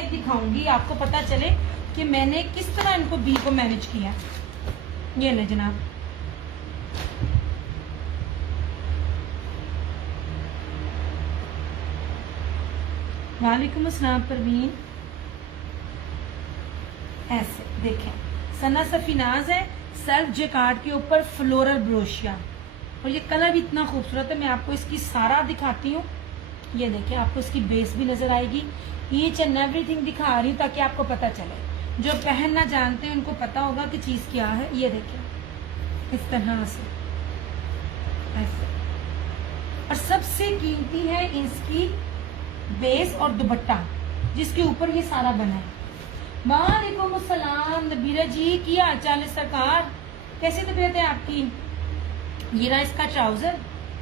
समेत दिखाऊंगी, आपको पता चले कि मैंने किस तरह इनको बी को मैनेज किया। ये ले जनाब, वालेकुम अस्सलाम परवीन। ऐसे देखें, सना सफीनाज है, सेल्फ जेकार्ड के ऊपर फ्लोरल ब्रोशिया, और ये कलर भी इतना खूबसूरत है। मैं आपको इसकी सारा दिखाती हूँ। ये देखिए, आपको इसकी बेस भी नजर आएगी। ईच एंड एवरीथिंग दिखा रही हूँ ताकि आपको पता चले। जो पहनना जानते हैं उनको पता होगा कि चीज क्या है। ये देखिए, इस तरह से ऐसे, और सबसे कीमती है इसकी बेस और दुपट्टा, जिसके ऊपर ये सारा बना है। वालेकुम अस्सलाम नबीरा जी, की हाल चाल है सरकार, कैसी तबीयत है आपकी। ये रहा इसका ट्राउजर,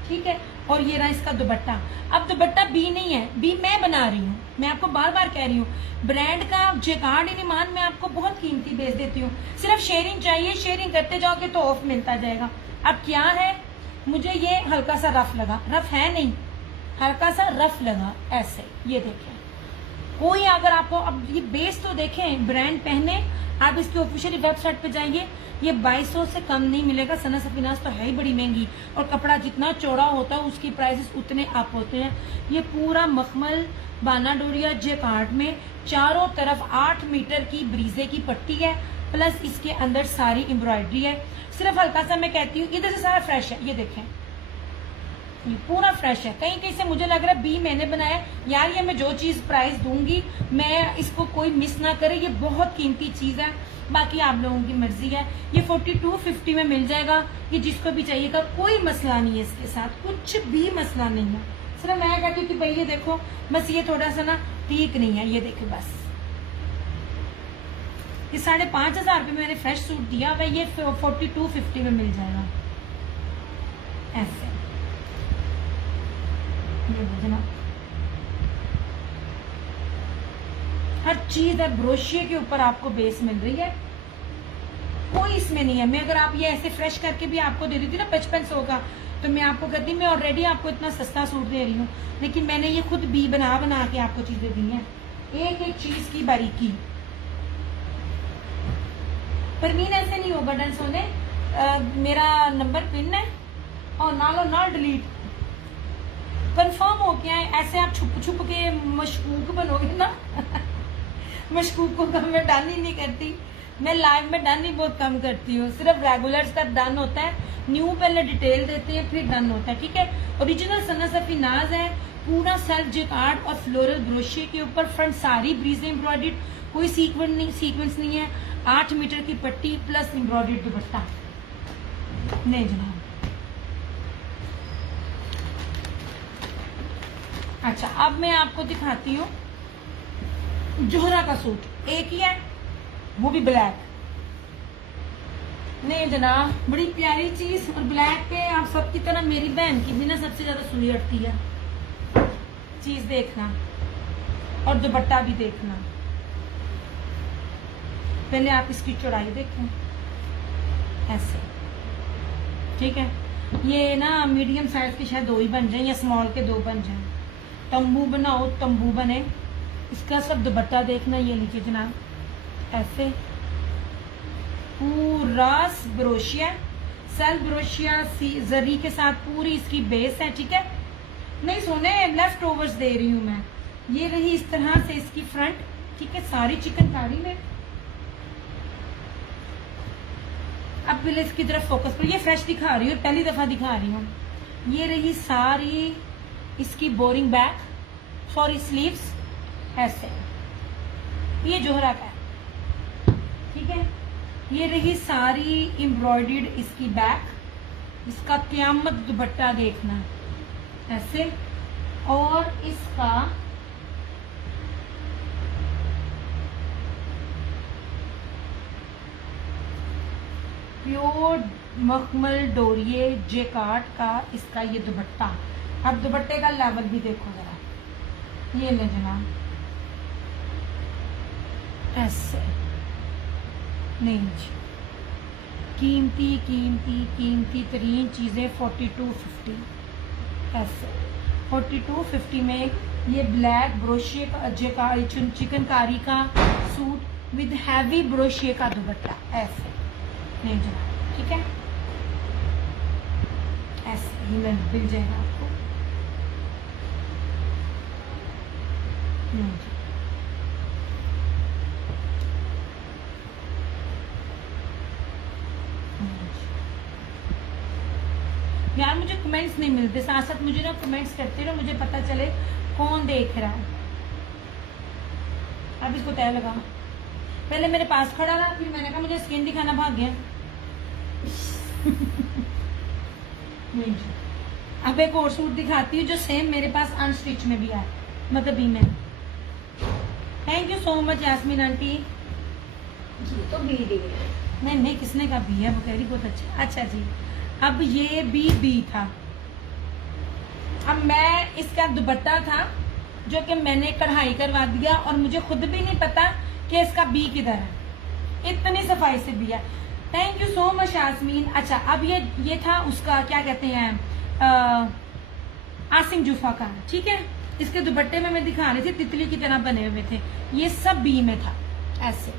ठीक है, और ये रहा इसका दुपट्टा। अब दुपट्टा बी नहीं है, बी मैं बना रही हूँ। मैं आपको बार बार कह रही हूँ, ब्रांड का जेकार्ड इन ईमान में आपको बहुत कीमती बेच देती हूँ। सिर्फ शेयरिंग चाहिए, शेयरिंग करते जाओगे तो ऑफ मिलता जाएगा। अब क्या है, मुझे ये हल्का सा रफ लगा, रफ है नहीं, हल्का सा रफ लगा ऐसे। ये देखें, कोई अगर आपको, अब ये बेस तो देखें, ब्रांड पहने, आप इसकी ऑफिशियल वेबसाइट पे जाइए, ये 2200 से कम नहीं मिलेगा। सना सफीनाज तो है ही बड़ी महंगी, और कपड़ा जितना चौड़ा होता है उसकी प्राइसेस उतने अप होते हैं। ये पूरा मखमल बाना डोरिया जेकार्ड में चारों तरफ 8 मीटर की ब्रीजे की पट्टी है, प्लस इसके अंदर सारी एम्ब्रॉयडरी है। सिर्फ हल्का सा मैं कहती हूँ, इधर से सारा फ्रेश है। ये देखें, ये पूरा फ्रेश है। कहीं कहीं से मुझे लग रहा है बी मैंने बनाया। यार ये मैं जो चीज प्राइस दूंगी, मैं इसको कोई मिस ना करे, ये बहुत कीमती चीज है। बाकी आप लोगों की मर्जी है। ये 4250 में मिल जाएगा। ये जिसको भी चाहिएगा, कोई मसला नहीं है इसके साथ, कुछ भी मसला नहीं है। सिर्फ मैं कहती हूँ कि भाई ये देखो, बस ये थोड़ा सा ना ठीक नहीं है। ये देखो, बस ये 5500 रुपये में मैंने फ्रेश सूट दिया हुआ, ये 4250 में मिल जाएगा ऐसे। हर चीज है, ब्रोशिये के ऊपर आपको बेस मिल रही है, कोई इसमें नहीं है। मैं अगर आप ये ऐसे फ्रेश करके भी आपको दे देती ना 5500 का, तो मैं आपको कहती, मैं ऑलरेडी आपको इतना सस्ता सूट दे रही हूँ, लेकिन मैंने ये खुद भी बना बना के आपको चीजें दी हैं, एक एक चीज की बारीकी। परवीन ऐसे नहीं होगा डन सोने, मेरा नंबर पिन है और नाल डिलीट कंफर्म हो गया है। ऐसे आप छुप छुप के मशकूक बनोगे ना मशकूकों का मैं डन ही नहीं करती, मैं लाइव में डन ही बहुत कम करती हूँ। सिर्फ रेगुलर्स का डन होता है, न्यू पहले डिटेल देते हैं फिर डन होता है, ठीक है। ओरिजिनल सना सफीनाज है, पूरा सेल्फ जेकार्ड और फ्लोरल ब्रोशिये के ऊपर फ्रंट सारी ब्रीज एम्ब्रॉयडर्ड, कोई सीक्वेंस नहीं है। 8 मीटर की पट्टी प्लस एम्ब्रॉयडर्ड दुपट्टा। नहीं जनाब, अच्छा अब मैं आपको दिखाती हूँ जोहरा का सूट। एक ही है, वो भी ब्लैक। नहीं जनाब, बड़ी प्यारी चीज, और ब्लैक पे आप सबकी तरह मेरी बहन की भी ना सबसे ज्यादा सुई अटती है। चीज देखना और दुपट्टा भी देखना। पहले आप इसकी चौड़ाई देखें ऐसे, ठीक है। ये ना मीडियम साइज के शायद 2 ही बन जाए, या स्मॉल के 2 बन जाए। तंबू बनाओ, तंबू बने। इसका सब दुपट्टा देखना, ये नीचे जनाब ऐसे पूरा ब्रोशिया, सेल्फ ब्रोशिया जरी के साथ पूरी इसकी बेस है, ठीक है। नहीं सोने, लेफ्ट ओवर्स दे रही हूं मैं। ये रही इस तरह से इसकी फ्रंट, ठीक है, सारी चिकनकारी में। अब पहले इसकी तरफ फोकस पर, ये फ्रेश दिखा रही हूँ, पहली दफा दिखा रही हूँ। ये रही सारी इसकी बोरिंग बैक, सॉरी स्लीव्स ऐसे, ये जोहरा का है, ठीक है। ये रही सारी एम्ब्रॉयडर्ड इसकी बैक, इसका क्यामत दुपट्टा देखना ऐसे, और इसका प्योर मखमल डोरिये जेकार्ड का इसका ये दुपट्टा। अब दुपट्टे का लेवल भी देखो जरा, ये ले जनाब ऐसे। नहीं जी, कीमती कीमती कीमती तरीन चीजें 4250 ऐसे। 4250 में ये ब्लैक ब्रोशिए का चिकनकारी का सूट विद हैवी ब्रोशिए का दुपट्टा, ऐसे नहीं जाना, ठीक है, ऐसे ही मिल जाएगा आपको। यार मुझे कमेंट्स नहीं मिलते, साथ साथ मुझे ना कमेंट्स करते रहो, मुझे पता चले कौन देख रहा है। अब इसको तय लगा, पहले मेरे पास खड़ा रहा, फिर मैंने कहा मुझे स्किन दिखाना, भाग गया। अब एक और सूट दिखाती हूँ जो सेम मेरे पास अनस्टिच में भी है, मतलब बी में। Thank you so much Yasmin aunty. ये तो बी दी नहीं किसने कहा बी है, वो कह रही बहुत अच्छा। अच्छा जी, अब ये बी था। अब मैं इसका दुपट्टा था जो कि मैंने कढ़ाई करवा दिया और मुझे खुद भी नहीं पता कि इसका बी किधर है, इतनी सफाई से बी है। Thank you so much Yasmin. अच्छा, अब ये था उसका क्या कहते हैं, आसिम जूफा का, ठीक है। इसके दुपट्टे में मैं दिखा रही थी तितली की तरह बने हुए थे, ये सब बी में था, ऐसे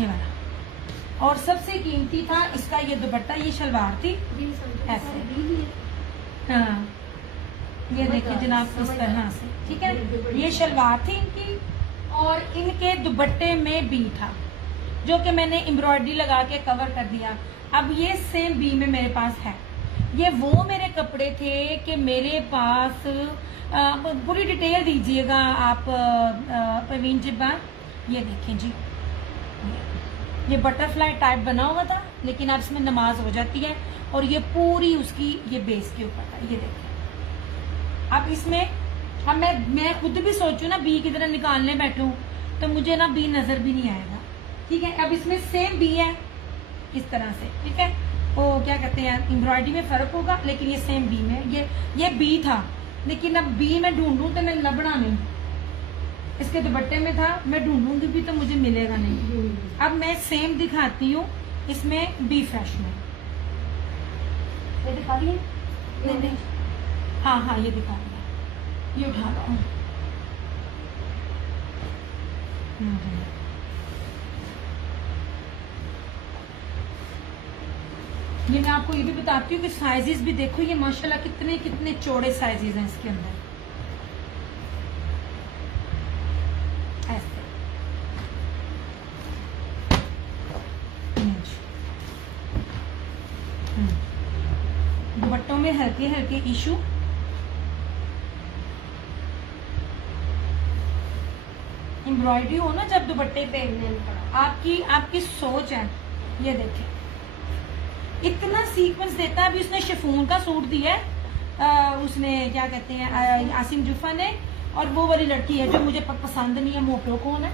ये वाला। और सबसे कीमती था इसका ये दुपट्टा, ये शलवार थी ऐसे, हाँ ये देखिए जनाब इस तरह से, ठीक है। ये शलवार थी इनकी और इनके दुपट्टे में बी था जो कि मैंने एम्ब्रॉयडरी लगा के कवर कर दिया। अब ये सेम बी में मेरे पास है। ये वो मेरे कपड़े थे कि मेरे पास पूरी डिटेल दीजिएगा आप प्रवीण जिब्बा। ये देखें जी, ये बटरफ्लाई टाइप बना हुआ था लेकिन अब इसमें नमाज हो जाती है और ये पूरी उसकी ये बेस के ऊपर था। ये देखिए, अब इसमें अब मैं खुद भी सोचूं ना बी की तरह निकालने बैठूं तो मुझे ना बी नजर भी नहीं आएगा, ठीक है। अब इसमें सेम बी है इस तरह से, ठीक है। वो क्या कहते हैं, एम्ब्रॉयडरी में फर्क होगा लेकिन ये सेम बी में, ये बी था लेकिन अब बी में ढूंढूं तो मैं लबड़ा नहीं, इसके दुपट्टे में था, मैं ढूंढूंगी भी तो मुझे मिलेगा नहीं। अब मैं सेम दिखाती हूँ इसमें बी फ्रेश में, ये दिखा रही है, नहीं हाँ ये दिखा रही है, ये उठा रहा हूँ। ये मैं आपको ये भी बताती हूँ कि साइजेस भी देखो, ये माशाल्लाह कितने कितने चौड़े साइजेस हैं इसके अंदर, ऐसे। दुपट्टों में हल्के हल्के इशू, एम्ब्रॉयडरी हो ना जब दुपट्टे पे, आपकी सोच है। ये देखें इतना सीक्वेंस देता है। अभी उसने शिफॉन का सूट दिया है, उसने क्या कहते हैं आसिम जूफा ने, और वो वाली लड़की है जो मुझे पसंद नहीं है, मोटो कौन है,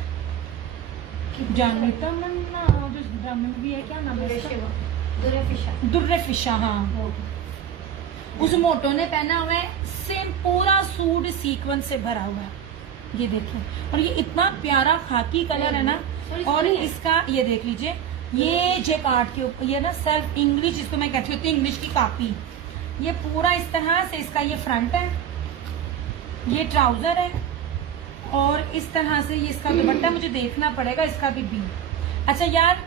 जानवी तमन्ना, जो ड्रामे में भी है, क्या नाम है, दुर्रे फिशा, हाँ। उस मोटो ने पहना हुआ है, सेम पूरा सूट सीक्वेंस से भरा हुआ है। ये देखिए, और ये इतना प्यारा खाकी कलर है ना, और इसका ये देख लीजिए, ये जेकार्ड के ऊपर, ये ना सेल्फ इंग्लिश जिसको मैं कहती हूँ इंग्लिश की कॉपी, ये पूरा इस तरह से इसका ये फ्रंट है, ये ट्राउजर है, और इस तरह से ये इसका दुपट्टा, मुझे देखना पड़ेगा इसका भी बी। अच्छा यार,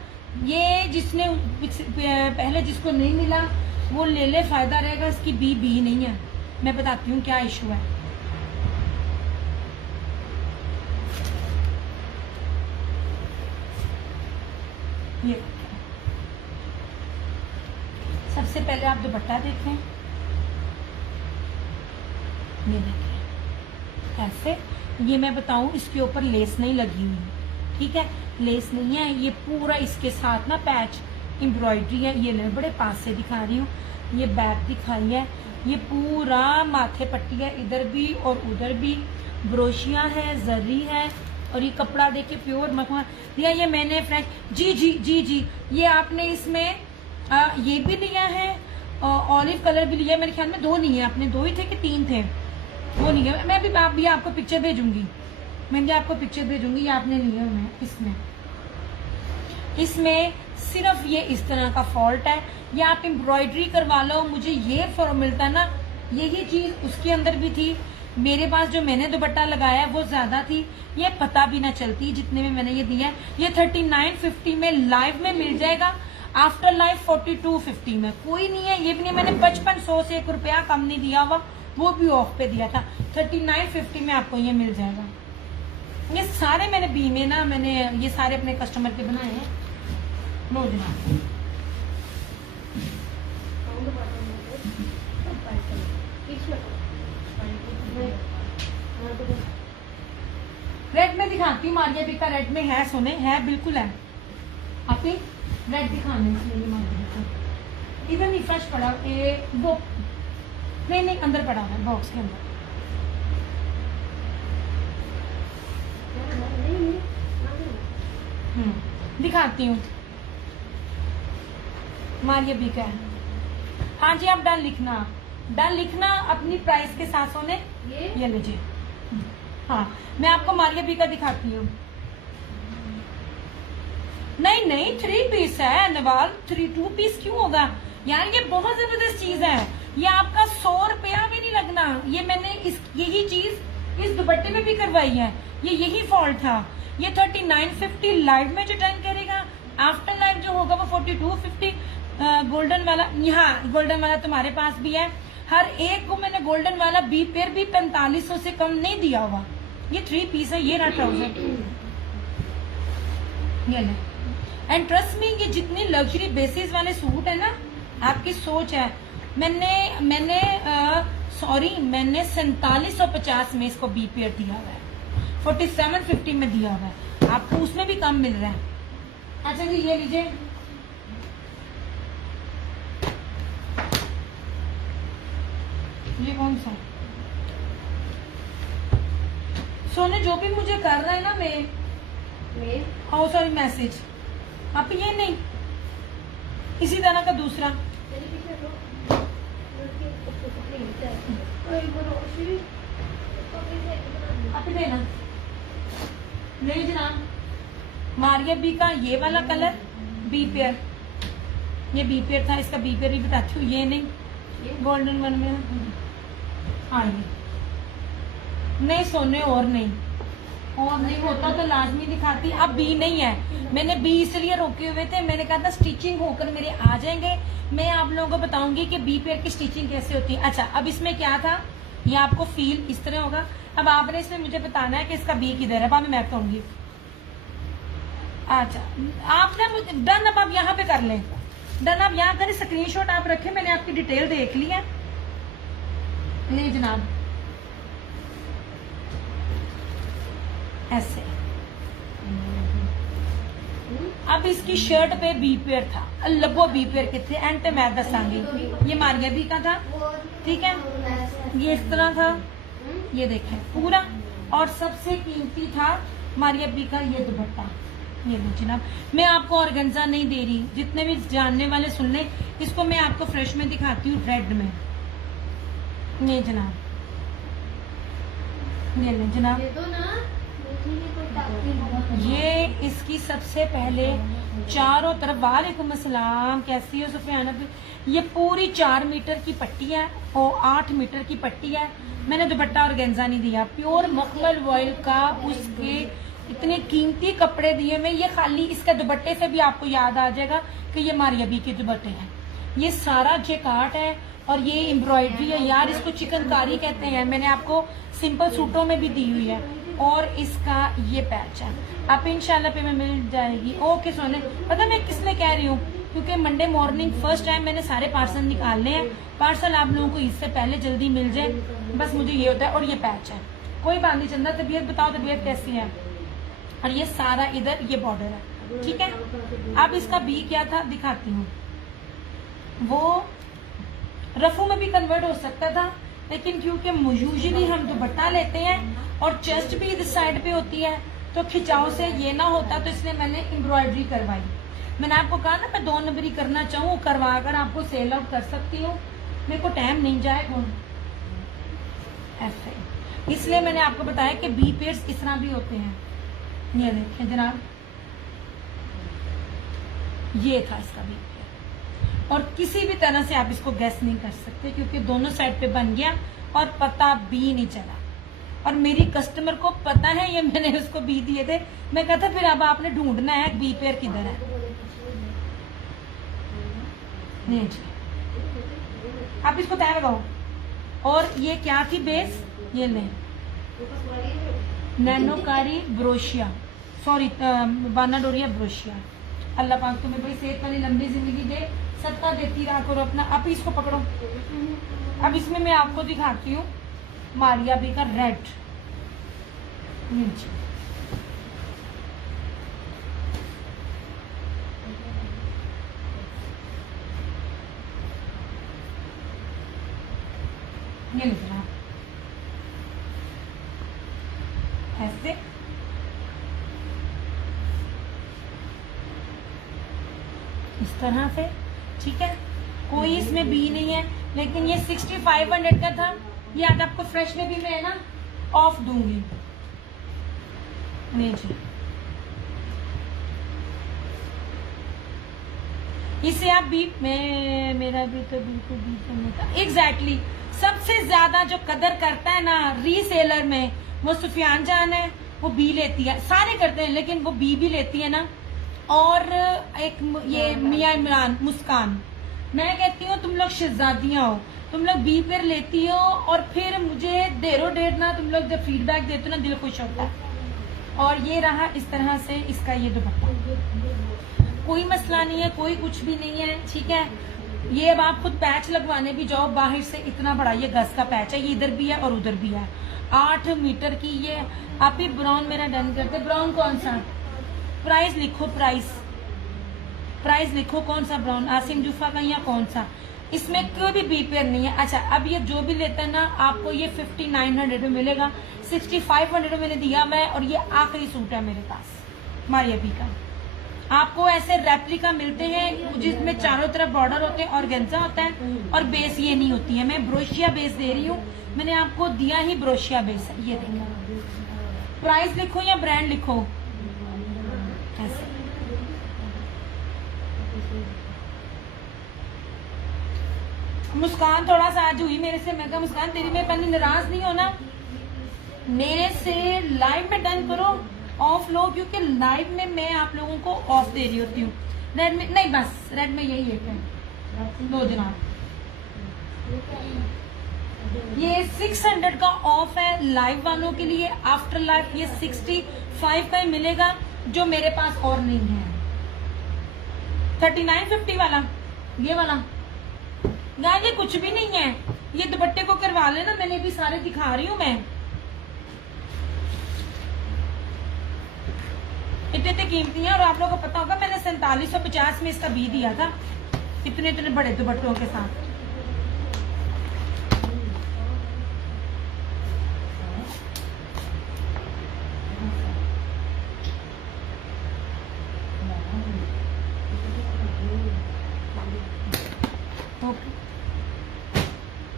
ये जिसने पहले जिसको नहीं मिला वो ले ले, फायदा रहेगा, इसकी बी नहीं है। मैं बताती हूँ क्या इशू है। ये सबसे पहले आप दुपट्टा देखें, ये देखें ऐसे। ये मैं बताऊं, इसके ऊपर लेस नहीं लगी हुई, ठीक है, लेस नहीं है। ये पूरा इसके साथ ना पैच एम्ब्रॉयडरी है। ये मैं बड़े पास से दिखा रही हूँ, ये बैक दिखाई है, ये पूरा माथे पट्टी है, इधर भी और उधर भी, ब्रोशिया है, जरी है, और ये कपड़ा देखिए प्योर मखमल दिया। ये मैंने फ्रेंड जी ये आपने इसमें ये भी लिया है, ऑलिव कलर भी लिया है, मेरे ख्याल में 2 लिए आपने, 2 ही थे कि 3 थे, 2 लिए। मैं भी आपको पिक्चर भेजूंगी, मैं भी आपको पिक्चर भेजूंगी। ये आपने लिए हुए, इसमें सिर्फ ये इस तरह का फॉल्ट है, या आप एम्ब्रॉयडरी करवा लो। मुझे ये फॉर्म मिलता ना, यही चीज उसके अंदर भी थी, मेरे पास जो मैंने दुपट्टा लगाया है वो ज्यादा थी, ये पता भी ना चलती जितने में मैंने ये दिया है। ये 3950 में लाइव में मिल जाएगा, आफ्टर लाइव 4250 में। कोई नहीं है, ये भी नहीं मैंने 5500 से 1 रुपया कम नहीं दिया हुआ, वो भी ऑफ पे दिया था। 3950 में आपको ये मिल जाएगा। ये सारे मैंने बी में ना, मैंने ये सारे अपने कस्टमर के बनाए हैं। लो जनाब, रेड में दिखाती हूँ। मारिया बी का रेड में है, सोने है, बिल्कुल है। आप रेड दिखाने इसलिए मारिया का इधर नहीं, फ्रेश पड़ा वो नहीं अंदर पड़ा है बॉक्स के अंदर। दिखाती हूँ, मारिया बी का है। हाँ जी, आप डन लिखना अपनी प्राइस के साथ। सोने ये लीजिए। हाँ, मैं आपको मारिया बी का दिखाती हूँ। नहीं 3 पीस है नवाल, 2 पीस क्यों होगा यार, ये बहुत जबरदस्त चीज है। ये आपका 100 रुपया भी नहीं लगना। ये मैंने यही चीज इस दुपट्टे में भी करवाई है, ये यही फॉल्ट था। ये 3950 लाइव में जो टर्न करेगा, आफ्टर लाइव जो होगा वो 4250। गोल्डन वाला, यहाँ गोल्डन वाला तुम्हारे पास भी है। हर एक को मैंने गोल्डन वाला बी पेयर भी 4500 से कम नहीं दिया हुआ। ये 3 पीस है, ये रहा ट्राउजर, ये ले। एंड ट्रस्ट मी, ये जितनी लग्जरी बेसिस वाले सूट है ना, आपकी सोच है। मैंने 4750 में इसको बी पेयर दिया हुआ है, 4750 में दिया हुआ है, आपको उसमें भी कम मिल रहा है। अच्छा जी, ये लीजिए। ये कौन सा सोने जो भी मुझे कर रहा है ना, मैं सॉरी मैसेज, आप ये नहीं, इसी तरह का दूसरा। आप देना नहीं जनाब। मारिया बी का ये वाला कलर बी पेयर, ये बी पेयर था, इसका बी पेयर भी बताती हूँ। ये नहीं, गोल्डन वन में आइए। नहीं सोने, और नहीं होता तो लाजमी दिखाती। अब बी नहीं है, मैंने बी इसलिए रोके हुए थे, मैंने कहा था स्टिचिंग होकर मेरे आ जाएंगे, मैं आप लोगों को बताऊंगी कि बी पेयर की स्टिचिंग कैसे होती है। अच्छा, अब इसमें क्या था, ये आपको फील इस तरह होगा। अब आपने इसमें मुझे बताना है कि इसका बी किधर है, अब मैं कहूंगी। अच्छा, आपने डन, अब आप यहाँ पे कर लें, डन आप यहाँ करें, स्क्रीनशॉट आप रखें, मैंने आपकी डिटेल देख ली है। नहीं जनाब, ऐसे। अब इसकी शर्ट पे बी पेयर था, लबो बी पेयर कितने एंड मैं दसांगी। ये मारिया बी का था, ठीक है, ये इस तरह था, ये देखें पूरा। और सबसे कीमती था मारिया बी का ये दुपट्टा। ये लो जनाब, मैं आपको ऑर्गेन्जा नहीं दे रही, जितने भी जानने वाले सुन लें। इसको मैं आपको फ्रेश में दिखाती हूँ, रेड में। ये जनाब, ये ले जनाब, ये इसकी सबसे पहले चारों तरफ, वालेकुम अस्सलाम, कैसी हो सुफियाना। ये पूरी 4 मीटर की पट्टी है और 8 मीटर की पट्टी है। मैंने दुपट्टा और गेंजा नहीं दिया, प्योर मखमल वॉयल का उसके इतने कीमती कपड़े दिए मैं। ये खाली इसके दुपट्टे से भी आपको याद आ जाएगा कि ये मारिया बी के दुपट्टे हैं। ये सारा जेकार्ट है और ये एम्ब्रॉयडरी है यार, इसको चिकनकारी कहते हैं। मैंने आपको सिंपल सूटों में भी दी हुई है। और इसका ये पैच है, आप इंशाल्लाह पे में मिल जाएगी। ओके सोने, पता मैं किस लिए कह रही हूँ, क्योंकि मंडे मॉर्निंग फर्स्ट टाइम मैंने सारे पार्सल निकालने हैं। पार्सल आप लोगों को इससे पहले जल्दी मिल जाए, बस मुझे ये होता है। और ये पैच है, कोई बात नहीं। चंदा तबीयत बताओ, तबीयत कैसी है। और ये सारा इधर ये बॉर्डर है, ठीक है। अब इसका बी क्या था दिखाती हूँ। वो रफू में भी कन्वर्ट हो सकता था, लेकिन क्योंकि यूजुअली हम दुपट्टा लेते हैं और चेस्ट भी इस साइड पे होती है, तो खिंचाव से ये ना होता, तो इसलिए मैंने एम्ब्रॉयडरी करवाई। मैंने आपको कहा ना मैं 2 नंबरी करना चाहूँ, करवा कर आपको सेल आउट कर सकती हूँ, मेरे को टाइम नहीं जाएगा ऐसे। इसलिए मैंने आपको बताया कि बी पेयर्स इस तरह भी होते हैं। ये देखें जनाब, ये था इसका बी पेयर। और किसी भी तरह से आप इसको गैस नहीं कर सकते, क्योंकि दोनों साइड पे बन गया और पता भी नहीं चला। और मेरी कस्टमर को पता है ये मैंने उसको बी दिए थे। मैं कहता फिर अब आपने ढूंढना है बी पेयर किधर है। नहीं जी, आप इसको तय लगाओ। और ये क्या थी बेस, ये लें नैनोकारी ब्रोशिया, सॉरी बानाडोरिया ब्रोशिया। अल्लाह पाक तुम्हें बड़ी सेहत वाली लंबी जिंदगी दे, सदका देती रहा करो अपना। अब इसको पकड़ो। अब इसमें मैं आपको दिखाती हूँ मारिया बी का रेड। ये लिखना ऐसे, इस तरह से, ठीक है। कोई इसमें बी नहीं है, लेकिन ये 6500 का था। ये आज आपको फ्रेश में भी मैं ना ऑफ दूंगी। नहीं जी, इसे आप बी में, मेरा भी तो बिल्कुल बी करने का एग्जैक्टली। सबसे ज्यादा जो कदर करता है ना रीसेलर में, वो सुफियान जान है। वो बी लेती है, सारे करते हैं लेकिन वो बी भी लेती है ना। और एक ये मियां इमरान मुस्कान, मैं कहती हूँ तुम लोग शहजादियां हो, तुम लोग बी पेयर लेती हो और फिर मुझे देरो डेर ना तुम लोग जब फीडबैक देते हो ना दिल खुश होता है। और ये रहा इस तरह से इसका ये दुपट्टा, कोई मसला नहीं है, कोई कुछ भी नहीं है, ठीक है। ये अब आप खुद पैच लगवाने भी जाओ बाहर से, इतना बड़ा ये गज का पैच है, ये इधर भी है और उधर भी है। 8 मीटर की ये। आप ही ब्राउन मेरा डन करते, ब्राउन कौन सा, प्राइस लिखो, प्राइस लिखो कौन सा ब्राउन, आसिम जुफा का या कौन सा। इसमें कोई भी बी पेयर नहीं है। अच्छा, अब ये जो भी लेता है ना आपको ये 5900 में मिलेगा। 6500 में मैंने दिया मैं, और ये आखिरी सूट है मेरे पास मारिया बी का। आपको ऐसे रेप्लिका मिलते हैं जिसमें चारों तरफ बॉर्डर होते हैं और गेंजा होता है, और बेस ये नहीं होती है। मैं ब्रोशिया बेस दे रही हूँ, मैंने आपको दिया ही ब्रोशिया बेस है। ये देखो, प्राइस लिखो या ब्रांड लिखो ऐसे। मुस्कान थोड़ा सा आज हुई मेरे से, मैं कहा मुस्कान तेरी में पहले नाराज नहीं होना, मेरे से लाइव में डन करो, ऑफ लो, क्योंकि लाइव में मैं आप लोगों को ऑफ दे रही होती हूँ। रेड में नहीं, बस रेड में यही एक है, दो जनाब। ये 600 का ऑफ है लाइव वालों के लिए। आफ्टर लाइव ये 65 का ही मिलेगा, जो मेरे पास और नहीं है। 3950 वाला, ये वाला ना, ये कुछ भी नहीं है। ये दुपट्टे को करवा लेना, मैंने भी सारे दिखा रही हूँ मैं। इतने कीमती है, और आप लोगों को पता होगा मैंने 4750 में इसका बी दिया था, इतने इतने बड़े दुपट्टों के साथ।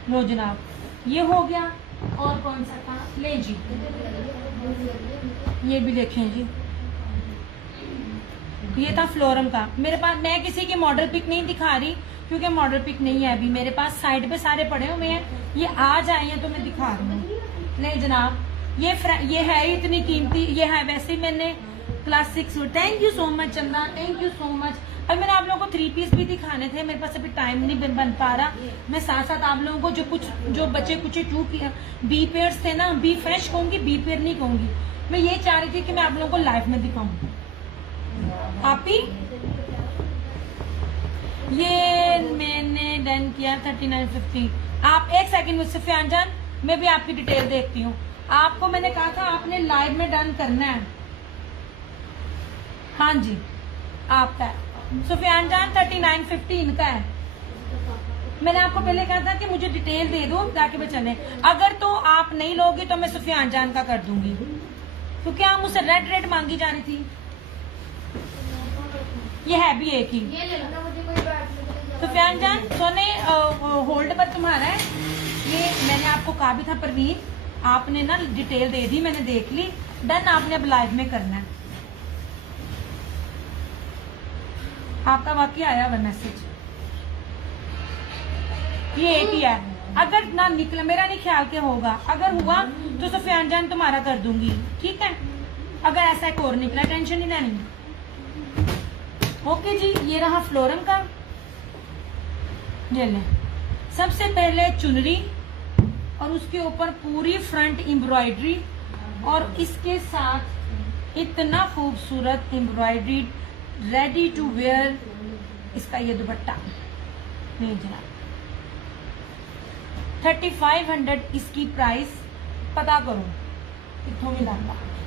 लो जनाब, ये हो गया। और कौन सा था, ले जी, ये भी देखें जी, ये था फ्लोरम का। मेरे पास, मैं किसी की मॉडल पिक नहीं दिखा रही क्योंकि मॉडल पिक नहीं है अभी मेरे पास, साइड पे सारे पड़े हुए हैं। ये आज आए हैं तो मैं दिखा रही हूँ। नहीं जनाब, ये है ही इतनी कीमती, ये है वैसे ही मैंने classic suit. Thank you so much चंदा, थैंक यू सो मच। अब मैंने आप लोगों को 3 पीस भी दिखाने थे, मेरे पास अभी टाइम नहीं बन पा रहा। मैं साथ साथ आप लोगों को जो बचे कुछ बी पेयर्स थे ना, बी फ्रेश कहूंगी, बी पेयर नहीं कहूंगी। मैं ये चाह रही थी कि मैं आप लोगों को लाइव में दिखाऊं। आप ही ये मैंने डन किया 3950। आप एक सेकंड मुझसे सुफियान जान, मैं भी आपकी डिटेल देखती हूँ। आपको मैंने कहा था आपने लाइव में डन करना है। हाँ जी, आपका सुफियान जान 3950 इनका है। मैंने आपको पहले कहा था कि मुझे डिटेल दे दो ताकि मैं चले। अगर तो आप नहीं लोगे तो मैं सुफियान जान का कर दूंगी, क्योंकि आप मुझसे रेड मांगी जा रही थी। ये है भी एक ही। सुफियान जान सोने होल्ड पर तुम्हारा है। ये मैंने आपको कहा भी था परवीन, आपने ना डिटेल दे दी, मैंने देख ली। डन, आपने अब लाइव में करना है। आपका वाकई आया हुआ मैसेज, ये एक ही है। अगर ना निकला, मेरा नहीं ख्याल के होगा, अगर हुआ तो सुफियान जान तुम्हारा कर दूंगी, ठीक है। अगर ऐसा एक और निकला टेंशन नहीं लेनी। ओके जी, ये रहा फ्लोरम का। ये ले, सबसे पहले चुनरी और उसके ऊपर पूरी फ्रंट एम्ब्रॉयडरी और इसके साथ इतना खूबसूरत एम्ब्रॉयडरी रेडी टू वेयर इसका ये दुपट्टा। नहीं जनाब, 3500 इसकी प्राइस, पता करो कितों मिला।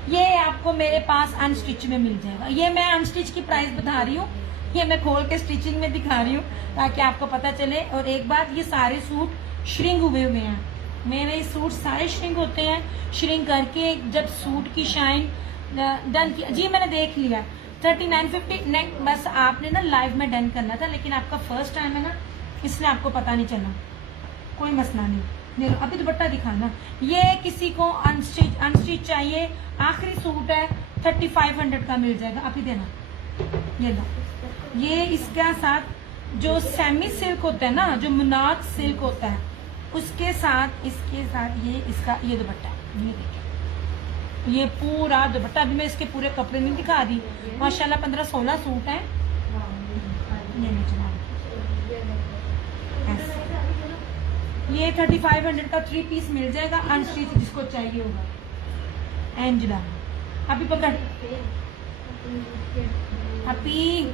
ये आपको मेरे पास अनस्टिच में मिल जाएगा। ये मैं अनस्टिच की प्राइस बता रही हूँ, ये मैं खोल के स्टिचिंग में दिखा रही हूँ ताकि आपको पता चले। और एक बात, ये सारे सूट श्रिंक हुए हुए हैं, मेरे सूट सारे श्रिंक होते हैं। श्रिंक करके जब सूट की शाइन डन किया जी, मैंने देख लिया 3950। बस आपने ना लाइव में डन करना था, लेकिन आपका फर्स्ट टाइम है ना, इसलिए आपको पता नहीं चला। कोई मसला नहीं। देखो अभी दुपट्टा दिखाना। ये किसी को अनस्टिच चाहिए, आखिरी सूट है, 3500 का मिल जाएगा। अभी देना, ये लो। ये इसके साथ जो सेमी सिल्क होता है ना, जो मुनाक सिल्क होता है, उसके साथ इसके साथ ये इसका ये दुपट्टा, ये देखिए, ये पूरा दुपट्टा। अभी मैं इसके पूरे कपड़े नहीं दिखा रही, माशाल्लाह 15-16 सूट हैं। ये नहीं चला, ये 3500 का 3 पीस मिल जाएगा अनस्टिच, जिसको चाहिए होगा। एंजला अभी पकड़, अभी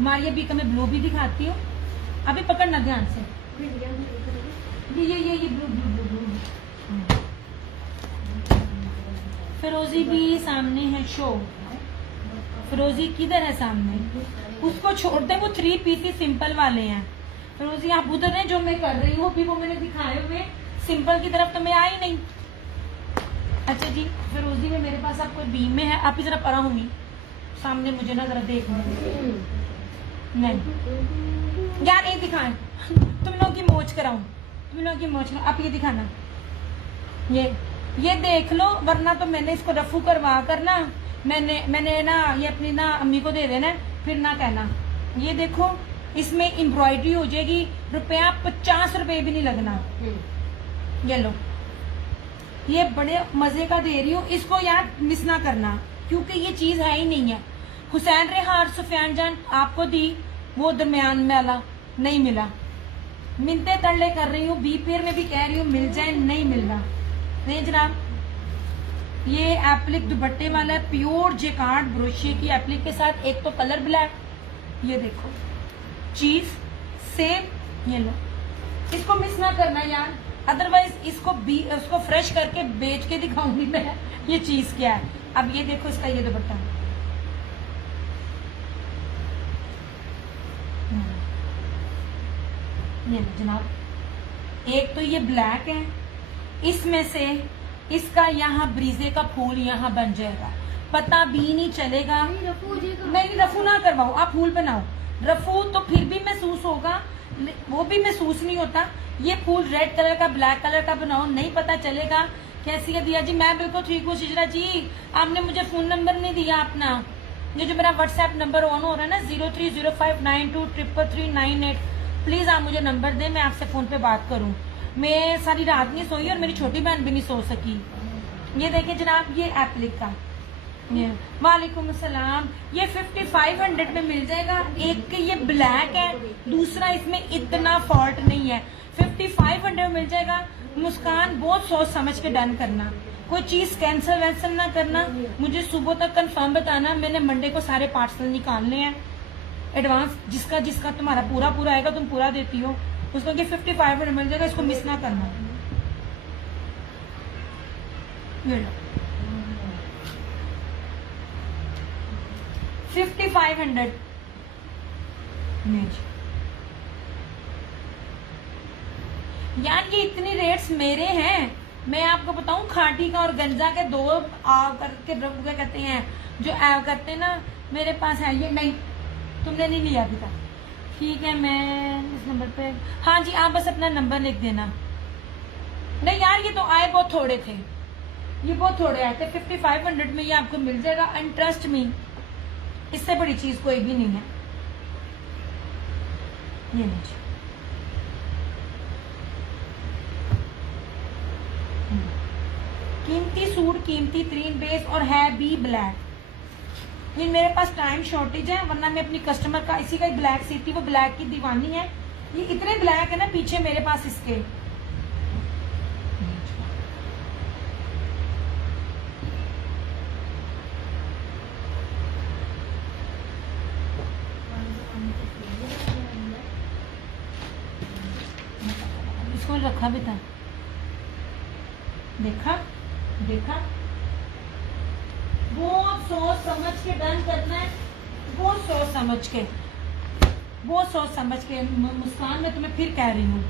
मारिया बी का मैं ब्लू भी दिखाती हूँ। अभी पकड़ना ध्यान से, ये ब्लू ब्लू ब्लू ब्लू। फिरोजी भी सामने है, शो फिरोजी किधर है सामने, उसको छोड़ दे, वो 3 पीस सिंपल वाले हैं। फिरोजी आप उधर हैं, जो मैं कर रही हूँ अभी वो मैंने दिखाए हुए, सिंपल की तरफ तो मैं आई नहीं। अच्छा जी, फिरोजी में मेरे पास आपको बीम में है, आप ही जरा परा होंगी सामने, मुझे ना जरा देख नहीं यार, ये दिखाएं, तुम लोगों की मोच कराऊं, तुम लोगों की मोच कराऊं। आप ये दिखाना, ये देख लो, वरना तो मैंने इसको रफू करवा कर ना, मैंने ना ये अपनी ना अम्मी को दे देना, फिर ना कहना। ये देखो, इसमें एम्ब्रॉयडरी हो जाएगी, रुपया 50 रुपए भी नहीं लगना। ये लो, ये बड़े मजे का दे रही हूँ, इसको यार मिस ना करना, क्योंकि ये चीज है ही नहीं है। हुसैन रेहार सुफियान जान आपको दी, वो दरमियान में वाला नहीं मिला। मिलते तरले कर रही हूँ, बी पेयर में भी कह रही हूँ मिल जाए, नहीं मिल रहा। नहीं जनाब, ये एप्लिक दुपट्टे वाला है, प्योर जेकार्ड ब्रोशिए की एप्लिक के साथ। एक तो कलर ब्लैक, ये देखो चीज सेम। ये लो, इसको मिस ना करना यार, अदरवाइज इसको फ्रेश करके बेच के दिखाऊंगी मैं ये चीज क्या है। अब ये देखो इसका ये दुपट्टा, ये लो जनाब, एक तो ये ब्लैक है, इसमें से इसका यहाँ ब्रीजे का फूल यहाँ बन जाएगा, पता भी नहीं चलेगा। नहीं रफू ना करवाओ, आप फूल बनाओ। रफू तो फिर भी महसूस होगा, वो भी महसूस नहीं होता। ये फूल रेड कलर का, ब्लैक कलर का बनाओ, नहीं पता चलेगा। कैसी है दिया जी? मैं बिल्कुल ठीक हूँ। शिजरा जी, आपने मुझे फोन नंबर नहीं दिया अपना, ये जो मेरा व्हाट्सएप नंबर ऑन हो रहा है ना, 030592333998, प्लीज आप मुझे नंबर दें, मैं आपसे फोन पे बात करूं। मैं सारी रात नहीं सोई और मेरी छोटी बहन भी नहीं सो सकी। ये देखिए जनाब, ये एप्लिक का, वालेकुम अस्सलाम, ये 5500 में मिल जाएगा। एक के ये ब्लैक है, दूसरा इसमें इतना फॉल्ट नहीं है, 5500 में मिल जाएगा। मुस्कान, बहुत सोच समझ के डन करना, कोई चीज कैंसिल वैंसल ना करना, मुझे सुबह तक कंफर्म बताना। मैंने मंडे को सारे पार्सल निकालने हैं एडवांस, जिसका जिसका तुम्हारा पूरा पूरा आएगा, तुम पूरा देती हो उसको, कि 5500 मिल जाएगा, इसको मिस ना करना। ये लो 5500 यार, ये इतनी रेट्स मेरे हैं। मैं आपको बताऊं, खाटी का और गंजा के दो करके क्या कहते हैं, जो करते हैं ना, मेरे पास है। ये नहीं, तुमने नहीं लिया अभी तक, ठीक है। मैं इस नंबर पे, हाँ जी, आप बस अपना नंबर लिख देना। नहीं यार, ये तो आए बहुत थोड़े थे, ये बहुत थोड़े आए थे। 5500 में ये आपको मिल जाएगा, एंड ट्रस्ट मी, इससे बड़ी चीज कोई भी नहीं है। ये लीजिए, कीमती सूट, कीमती तरीन बेस और है भी ब्लैक। ये मेरे पास टाइम शॉर्टेज है, वरना मैं अपनी कस्टमर का इसी का एक ब्लैक सीती, वो ब्लैक की दीवानी है। ये इतने ब्लैक है ना पीछे मेरे पास इसके। इसको रखा भी था, देखा देखा। बहुत सोच समझ के डन करना है, बहुत सोच समझ के, बहुत सोच समझ के। मुस्कान, मैं तुम्हें फिर कह रही हूँ,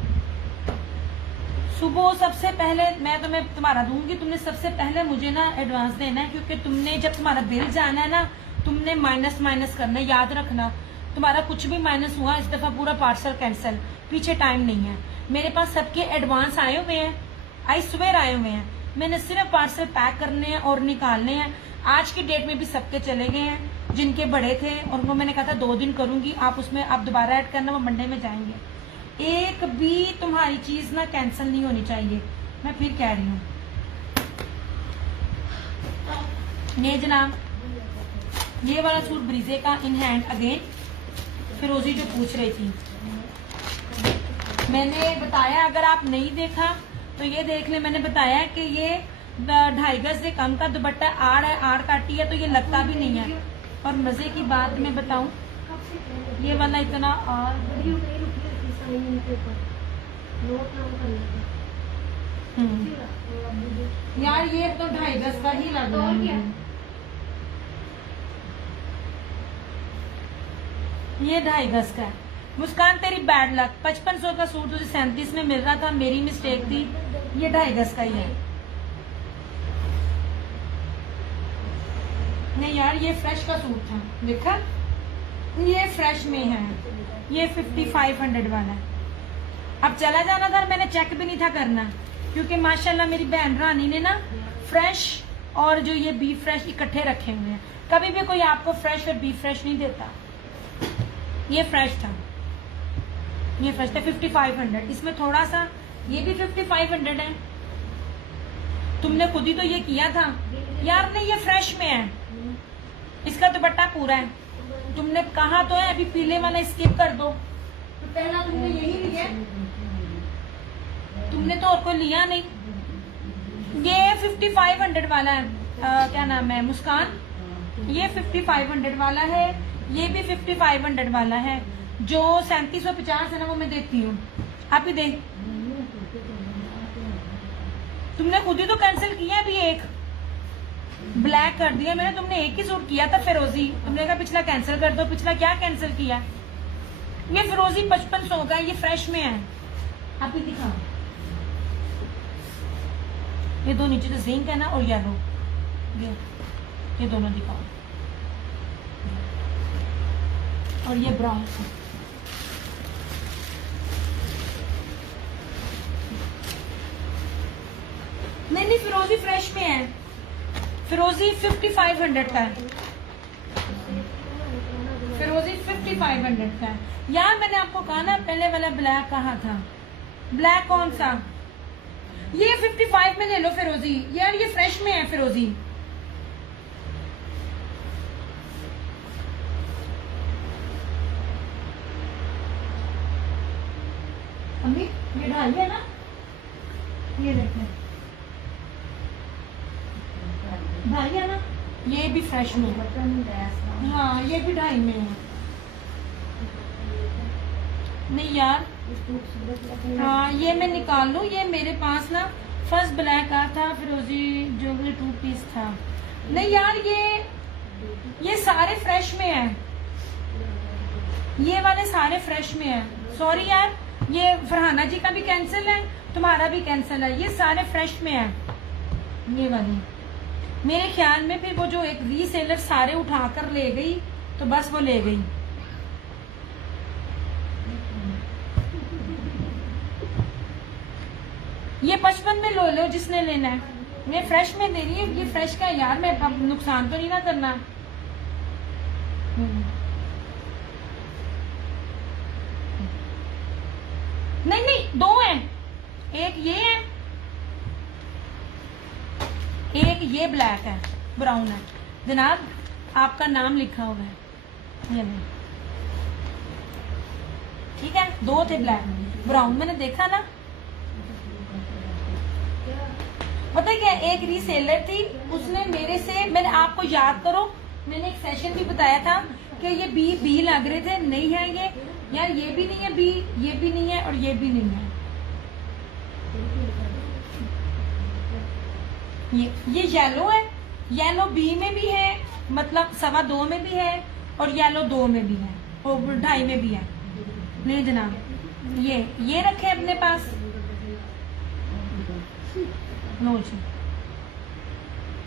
सुबह सबसे पहले मैं तुम्हें तुम्हारा दूंगी, तुमने सबसे पहले मुझे ना एडवांस देना है, क्योंकि तुमने जब तुम्हारा बिल जाना है ना, तुमने माइनस माइनस करना है। याद रखना, तुम्हारा कुछ भी माइनस हुआ इस दफा पूरा पार्सल कैंसिल, पीछे टाइम नहीं है। मेरे पास सबके एडवांस आए हुए हैं, आई स्वेयर आए हुए हैं। मैंने सिर्फ पार्सल पैक करने हैं और निकालने हैं। आज की डेट में भी सबके चले गए हैं, जिनके बड़े थे और उनको मैंने कहा था 2 दिन करूंगी, आप उसमें आप दोबारा ऐड करना, वो मंडे में जाएंगे। एक भी तुम्हारी चीज ना कैंसिल नहीं होनी चाहिए, मैं फिर कह रही हूँ। ये जनाब, ये वाला सूट ब्रीजे का इन हैंड अगेन, फिरोजी जो पूछ रही थी, मैंने बताया, अगर आप नहीं देखा तो ये देख ले। मैंने बताया कि ये 2.5 गज से कम का दुपट्टा आड़ है, आड़ काटी है, तो ये लगता भी नहीं है। और मजे की बात मैं बताऊं, ये वाला इतना और यार ये तो 2.5 गज का ही लग रहा है। ये 2.5 गज का है। मुस्कान तेरी बैड लक, 5500 का सूट तुझे 37 में मिल रहा था, मेरी मिस्टेक थी। ये 2.5 गज का ही है। नहीं यार, ये फ्रेश का सूट था, देखा, ये फ्रेश में है। ये 5500 वाला है। अब चला जाना था, मैंने चेक भी नहीं था करना, क्योंकि माशाल्लाह मेरी बहन रानी ने ना फ्रेश और जो ये बी फ्रेश इकट्ठे रखे हुए हैं। कभी भी कोई आपको फ्रेश और बी फ्रेश नहीं देता। ये फ्रेश था, ये फ्रेश था 5500। इसमें थोड़ा सा ये भी 5500 है। तुमने खुद ही तो ये किया था यार। नहीं, ये फ्रेश में है, इसका दुपट्टा पूरा है। तुमने कहा तो है अभी पीले वाला स्किप कर दो, तो पहला तुमने यही लिया, तुमने तो और कोई लिया नहीं। ये 5500 वाला है, क्या नाम है मुस्कान, ये 5500 वाला है। ये भी 5500 वाला है। जो 3750 है ना, वो मैं देती हूँ, आप ही दे। तुमने खुद ही तो कैंसिल किया अभी, एक ब्लैक कर दिया मैंने। तुमने एक ही सूट किया था फिरोजी, तुमने कहा पिछला कैंसिल कर दो। पिछला क्या कैंसिल किया? ये फिरोजी 5500 का, ये फ्रेश में है, आप ही दिखाओ। ये दो नीचे जो जिंक है ना और येलो, ये दोनों दिखाओ। और ये ब्राउन, नहीं फिरोजी फ्रेश में है। फिरोजी 5500 का है। फिरोजी 5500 का है। यार मैंने आपको कहा ना, पहले वाला ब्लैक कहा था। ब्लैक कौन सा? ये 55 में ले लो फिरोजी। यार ये फ्रेश में है फिरोजी। अम्मी ये 2.5 है ना, ये देखें 2.5 है ना, ये भी फ्रेश में है। हाँ ये भी 2.5 में है। नहीं यार, हाँ ये मैं निकाल लूँ। ये मेरे पास ना फर्स्ट ब्लैक आ था फिरोजी, जो 2 पीस था। नहीं यार, ये सारे फ्रेश में है। ये वाले सारे फ्रेश में है। सॉरी यार, ये फरहाना जी का भी कैंसिल है, तुम्हारा भी कैंसिल है। ये सारे फ्रेश में है। ये वाली मेरे ख्याल में फिर वो जो एक रीसेलर सारे उठाकर ले गई, तो बस वो ले गई। ये 55 में लो लो जिसने लेना है। मैं फ्रेश में दे रही है, ये फ्रेश का है यार। मैं अब नुकसान तो नहीं ना करना। नहीं नहीं, 2 हैं, एक ये है ये ब्लैक है, ब्राउन है जनाब, आपका नाम लिखा हुआ है ये नहीं, ठीक है। 2 थे ब्लैक, ब्राउन मैंने देखा ना। पता है क्या, एक रीसेलर थी, उसने मेरे से, मैंने आपको याद करो, मैंने एक सेशन भी बताया था कि ये बी लग रहे थे, नहीं है ये यार, ये भी नहीं है बी, ये भी नहीं है और ये भी नहीं है। ये येलो है, येलो बी में भी है, मतलब 2.25 में भी है और येलो 2 में भी है और 2.5 में भी है। नहीं जनाब, ये रखे अपने पास। नो जी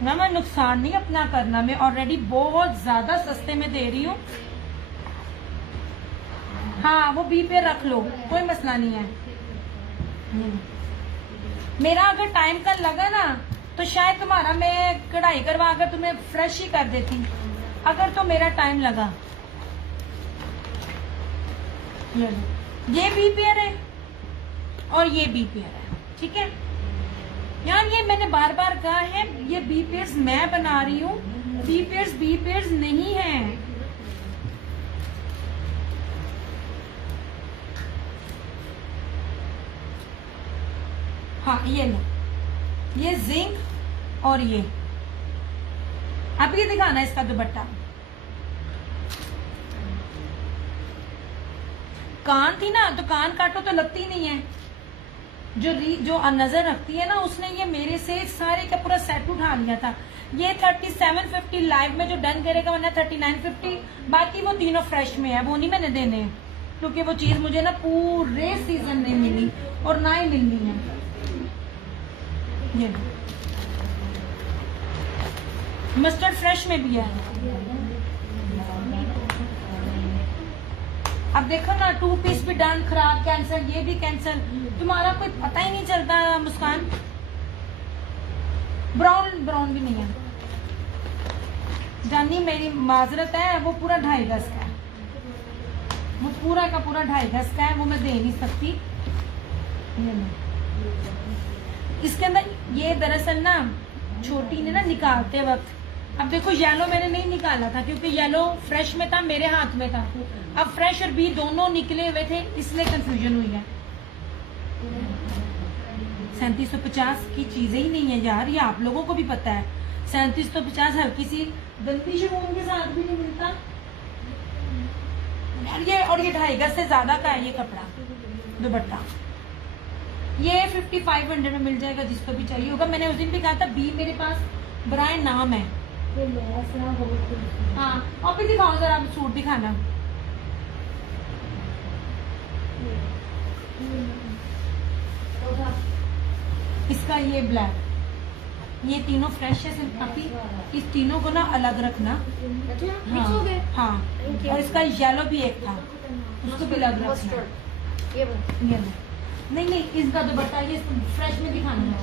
ना, मैं नुकसान नहीं अपना करना, मैं ऑलरेडी बहुत ज्यादा सस्ते में दे रही हूँ। हाँ वो बी पे रख लो, कोई मसला नहीं है। मेरा अगर टाइम का लगा ना तो शायद तुम्हारा मैं कढ़ाई करवा कर तुम्हें फ्रेश ही कर देती, अगर तो मेरा टाइम लगा। ये बी पेयर है और ये बी पेयर है, ठीक है यार। ये मैंने बार बार कहा है, ये बी पेयर्स मैं बना रही हूँ, बी पेयर्स नहीं है। हाँ ये लो, ये जिंक और ये, अब ये दिखाना इसका दुपट्टा। कान थी ना, तो कान काटो तो लगती नहीं है। जो नजर रखती है ना, उसने ये मेरे से सारे का पूरा सेट उठा लिया था। ये 3750 लाइव में जो डन करेगा, वरना 3950, बाकी वो तीनों फ्रेश में है, वो नहीं मैंने देने, क्योंकि वो चीज मुझे ना पूरे सीजन नहीं मिली और ना ही मिलनी है। ये मस्टर्ड फ्रेश में भी है। अब देखो ना, 2 पीस भी डन, खराब, कैंसिल, ये भी कैंसिल, तुम्हारा कोई पता ही नहीं चलता। मुस्कान ब्राउन भी नहीं है जानी, मेरी माजरत है, वो पूरा 2.5 गज का है, वो पूरा का पूरा 2.5 गज का है, वो मैं दे नहीं सकती। इसके अंदर ये दरअसल ना छोटी ने ना निकालते वक्त, अब देखो येलो मैंने नहीं निकाला था क्योंकि येलो फ्रेश में था, मेरे हाथ में था। अब फ्रेश और बी दोनों निकले हुए थे, इसलिए कंफ्यूजन हुई है। 3750 की चीजें ही नहीं है यार, ये आप लोगों को भी पता है। 3750 हर किसी गंदी शिफॉन के साथ भी नहीं मिलता यार। ये और ये 2.5 गज से ज्यादा का है ये कपड़ा दुपट्टा। ये 5500 में मिल जाएगा जिसको भी चाहिए होगा। मैंने उस दिन भी कहा था बी मेरे पास ब्रांड नाम है। हाँ और भी दिखाओ जरा, सूट दिखाना। इसका ये ब्लैक, ये तीनों फ्रेश है सिर्फ, अभी इस तीनों को ना अलग रखना। हाँ, हाँ और इसका येलो भी एक था, उसको भी अलग रखना। ये नहीं इसका दुपट्टा ये फ्रेश में दिखाना है।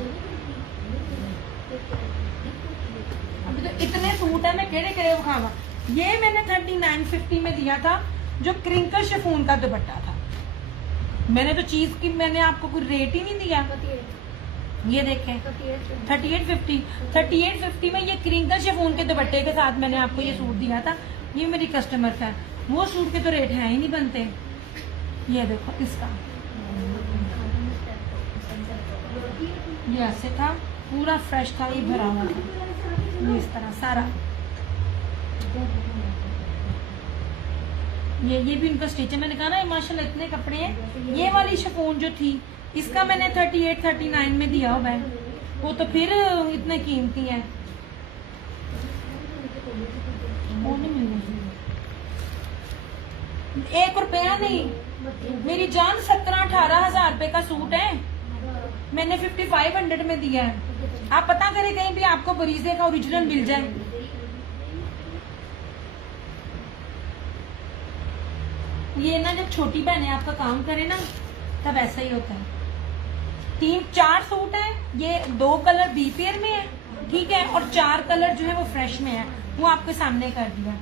अभी तो इतने सूट है, मैं केड़े खावा। ये मैंने 3950 में दिया था, जो क्रिंकल शिफॉन का दुपट्टा था। मैंने तो चीज की मैंने आपको कोई रेट ही नहीं दिया। ये देखें 3850 में ये क्रिंकल शिफॉन के दुपट्टे के साथ मैंने आपको ये सूट दिया था। ये मेरी कस्टमर का है, वो सूट के तो रेट है ही नहीं बनते। ये देखो इसका, ये ऐसे था, पूरा फ्रेश था, ये भरा हुआ था, ये इस तरह सारा। ये भी उनका स्टिच है। मैंने कहा ना माशाल्लाह इतने कपड़े हैं। ये वाली शिफॉन जो थी इसका मैंने 38-39 में दिया हुआ है, वो तो फिर इतने कीमती है। वो नहीं मिलने 1 रुपया नहीं, मेरी जान 17-18 हजार रुपए का सूट है, मैंने 5500 में दिया है। आप पता करें कहीं भी आपको बरीजे का ओरिजिनल मिल जाए। ये ना जब छोटी बहनें आपका काम करे ना तब ऐसा ही होता है। 3-4 सूट है, ये 2 कलर बी पेयर में है, ठीक है, और 4 कलर जो है वो फ्रेश में है, वो आपके सामने कर दिया।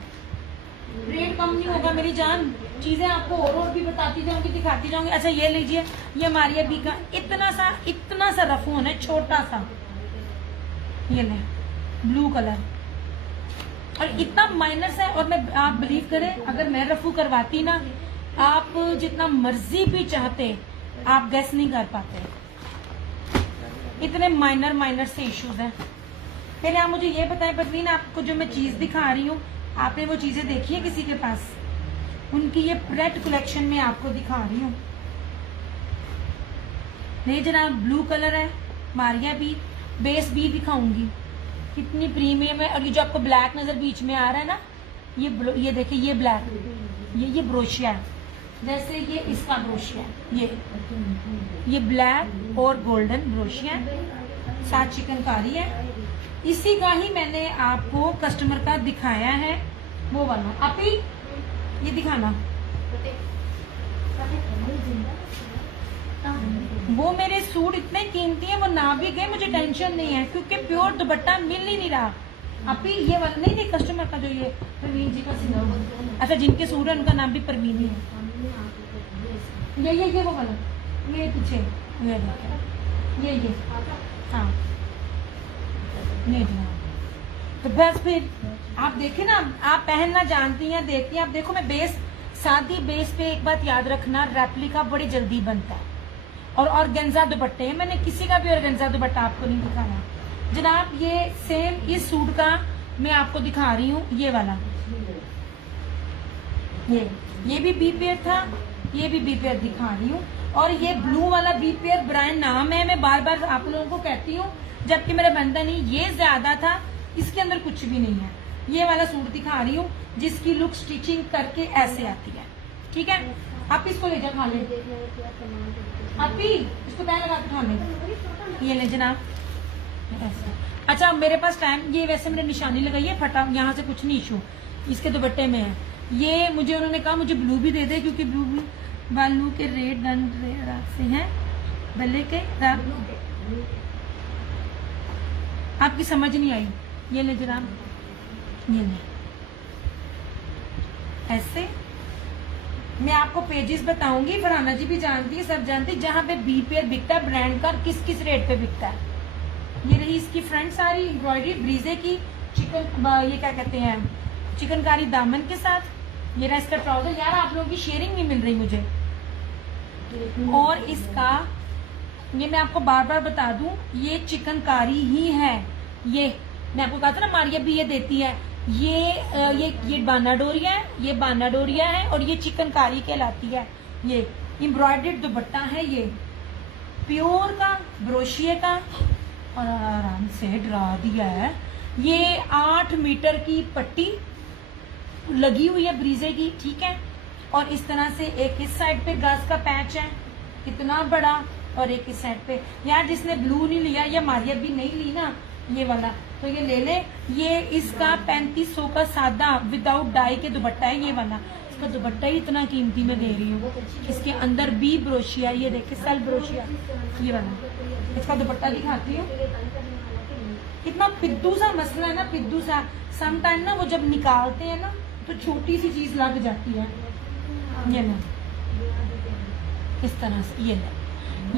रेट कम नहीं होगा मेरी जान, चीजें आपको और भी बताती जाऊंगी, दिखाती जाऊंगी। अच्छा ये लीजिए, ये हमारी अभी का इतना सा रफून है, छोटा सा, ये ले ब्लू कलर, और इतना माइनस है। और मैं, आप बिलीव करें, अगर मैं रफू करवाती ना, आप जितना मर्जी भी चाहते आप गेस नहीं कर पाते, इतने माइनर से इश्यूज हैं। पहले आप मुझे ये बताएं परवीन, आपको जो मैं चीज दिखा रही हूँ, आपने वो चीजें देखी है किसी के पास? उनकी ये रेड कलेक्शन में आपको दिखा रही हूँ। नहीं जनाब, ब्लू कलर है, मारिया भी, बेस भी दिखाऊंगी, कितनी प्रीमियम है। और ये जो आपको ब्लैक नजर बीच में आ रहा है ना, ये देखिए, ये ब्लैक, ये ब्रोशिया है, जैसे ये इसका ब्रोशिया है, ये ब्लैक और गोल्डन ब्रोशिया है, साथ चिकनकारी है। इसी का ही मैंने आपको कस्टमर का दिखाया है, वो वाला। आप ही ये दिखाना, वो मेरे सूट इतने कीमती हैं, वो ना भी गए मुझे टेंशन नहीं है, क्योंकि प्योर दुपट्टा मिल ही नहीं रहा। आप ही ये वाला नहीं कस्टमर का, जो ये परवीन जी का सिंगर, अच्छा जिनके सूट है उनका नाम भी परवीन ही है। ये वो वाला, ये पीछे, ये हाँ, ये तो बस फिर आप देखें ना, आप पहनना जानती हैं, देखती हैं। आप देखो, मैं बेस, सादी बेस पे एक बात याद रखना, रेप्लिका बड़ी जल्दी बनता है। और ऑर्गेन्जा दुपट्टे हैं, मैंने किसी का भी ऑर्गेन्जा दुपट्टा आपको नहीं दिखाया जनाब। ये सेम इस सूट का मैं आपको दिखा रही हूँ, ये वाला, ये भी बी पेयर था, ये भी बी पेयर दिखा रही हूँ। और ये ब्लू वाला बी पेयर ब्रांड नाम है, मैं बार बार आप लोगों को कहती हूँ, जबकि मेरा बनता नहीं, ये ज्यादा था, इसके अंदर कुछ भी नहीं है। ये वाला सूट दिखा रही हूँ, जिसकी लुक स्टिचिंग करके ऐसे आती है, ठीक है। आप इसको ले जाओ, खा ले, आप ही इसको तय लगा के खा ले, ये ले जनाब। अच्छा, मेरे पास टाइम, ये वैसे मैंने निशानी लगाई है, फटा यहाँ से कुछ नहीं इशू, इसके दुपट्टे में है। ये मुझे उन्होंने कहा मुझे ब्लू भी दे दे, क्योंकि ब्लू भी बालू के रेड से हैं, बल्ले के आपकी समझ नहीं आई। ये ले जनाब, ये ले, ऐसे मैं आपको पेजेस बताऊंगी, फरहाना जी भी जानती है, सब जानती है, जहाँ पे बी पेयर बिकता है ब्रांड का, किस किस रेट पे बिकता है। ये रही इसकी फ्रंट सारी एम्ब्रॉयडरी ब्रीजे की, चिकन, ये क्या कहते हैं, चिकनकारी दामन के साथ। ये रहा इसका ट्राउजर। यार आप लोगों की शेयरिंग नहीं मिल रही मुझे। और इसका, ये मैं आपको बार बार बता दूं, ये चिकनकारी ही है। ये मैं आपको कहा था ना, मारिया भी ये देती है। ये बानाडोरिया है, ये बानाडोरिया है, और ये चिकनकारी कहलाती है। ये एम्ब्रॉयडर्ड दुपट्टा है, ये प्योर का ब्रोशिये का, और आराम से डरा दिया है। ये 8 मीटर की पट्टी लगी हुई है ब्रीजे की, ठीक है। और इस तरह से एक इस साइड पे गाज का पैच है, इतना बड़ा, और एक इस साइड पे। यार जिसने ब्लू नहीं लिया या मारिया भी नहीं ली ना, ये वाला, तो ये ले ले। ये इसका 3500 का सादा विदाउट डाई के दुपट्टा है, ये वाला। इसका दुपट्टा ही इतना कीमती में दे रही हूँ। इसके अंदर भी ब्रोशिया, ये देखिए सेल्फ ब्रोशिया, ये वाला। इसका दुपट्टा दिखाती हूँ, इतना पिद्दू सा मसला है ना, पिद्दू सा। सम टाइम ना वो जब निकालते हैं ना, तो छोटी सी चीज लग जाती है। ये ना इस तरह से, ये ना,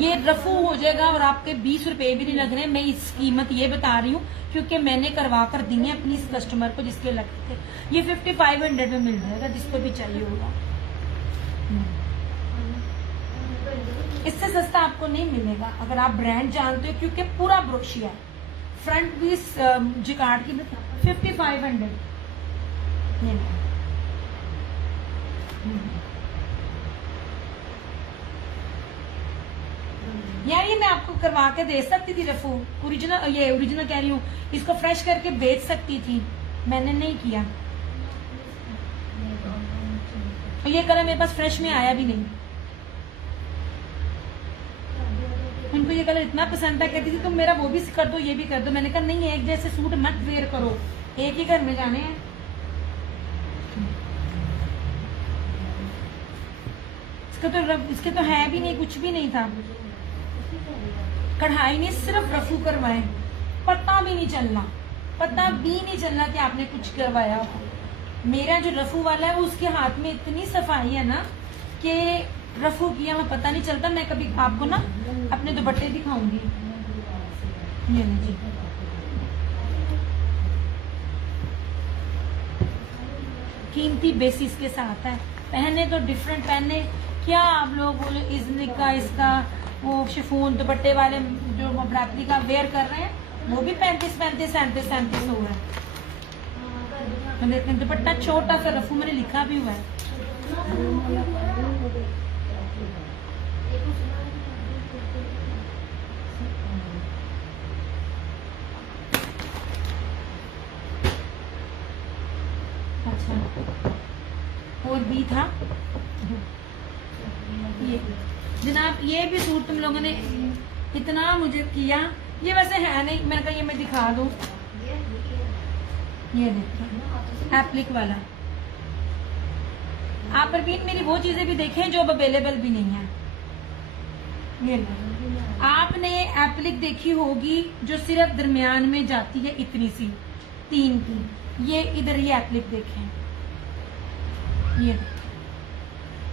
ये रफू हो जाएगा, और आपके 20 रुपए भी नहीं लग रहे। मैं इस कीमत ये बता रही हूँ क्योंकि मैंने करवा कर दी है अपनी इस कस्टमर को जिसके लगते थे। ये 5500 में मिल जाएगा, जिसको भी चाहिए होगा। इससे सस्ता आपको नहीं मिलेगा अगर आप ब्रांड जानते हो, क्योंकि पूरा ब्रोशिया है। फ्रंट भी जिकार्ड की 5500। यार ये मैं आपको करवा के दे सकती थी रफू, ओरिजिनल, ये ओरिजिनल कह रही हूँ, इसको फ्रेश करके बेच सकती थी, मैंने नहीं किया। ये कलर मेरे पास फ्रेश में आया भी नहीं। उनको ये कलर इतना पसंद था, कहती थी तुम मेरा वो भी कर दो, ये भी कर दो। मैंने कहा नहीं, एक जैसे सूट मत वेयर करो, एक ही घर में जाने हैं। इसके तो है भी नहीं, कुछ भी नहीं था, कढ़ाई ने सिर्फ रफू करवाए, पता भी नहीं चलना, पता भी नहीं चलना कि आपने कुछ करवाया हो। मेरा जो रफू वाला है उसके हाथ में इतनी सफाई है ना कि रफू किया हमें पता नहीं चलता। मैं कभी आपको ना अपने दुपट्टे दिखाऊंगी। ये लीजिए, कीमती बेसिस के साथ है। पहने तो डिफरेंट पहने, क्या आप लोग बोले इजनिक का इसका वो शिफॉन दुपट्टे वाले जो बरातरी का वेयर कर रहे हैं वो भी 35-37 हो है। लेकिन दुपट्टा छोटा सा रफू मैंने लिखा भी हुआ है। अच्छा और भी था ये जनाब, ये भी सूट तुम लोगों ने इतना मुझे किया, ये वैसे है नहीं, मैंने कहा ये मैं दिखा दूं। ये देखिए एप्लिक वाला, आप परवीन मेरी वो चीजें भी देखें जो अब अवेलेबल भी नहीं है। ये आपने एप्लिक देखी होगी जो सिर्फ दरमियान में जाती है इतनी सी 3 की, ये इधर ये एप्लिक देखें, ये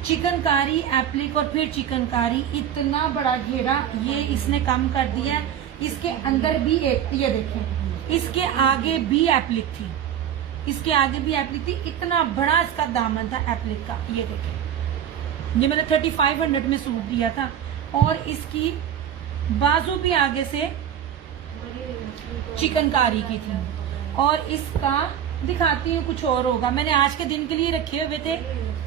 चिकनकारी एप्लिक और फिर चिकनकारी, इतना बड़ा घेरा ये इसने कम कर दिया है। इसके अंदर भी एक, ये देखें इसके आगे भी एप्लिक थी, इसके आगे भी एप्लिक थी, इतना बड़ा इसका दामन था एप्लिक का। ये देखें, ये मैंने 3500 में सूट दिया था और इसकी बाजू भी आगे से चिकनकारी की थी। और इसका दिखाती हूँ, कुछ और होगा, मैंने आज के दिन के लिए रखे हुए थे।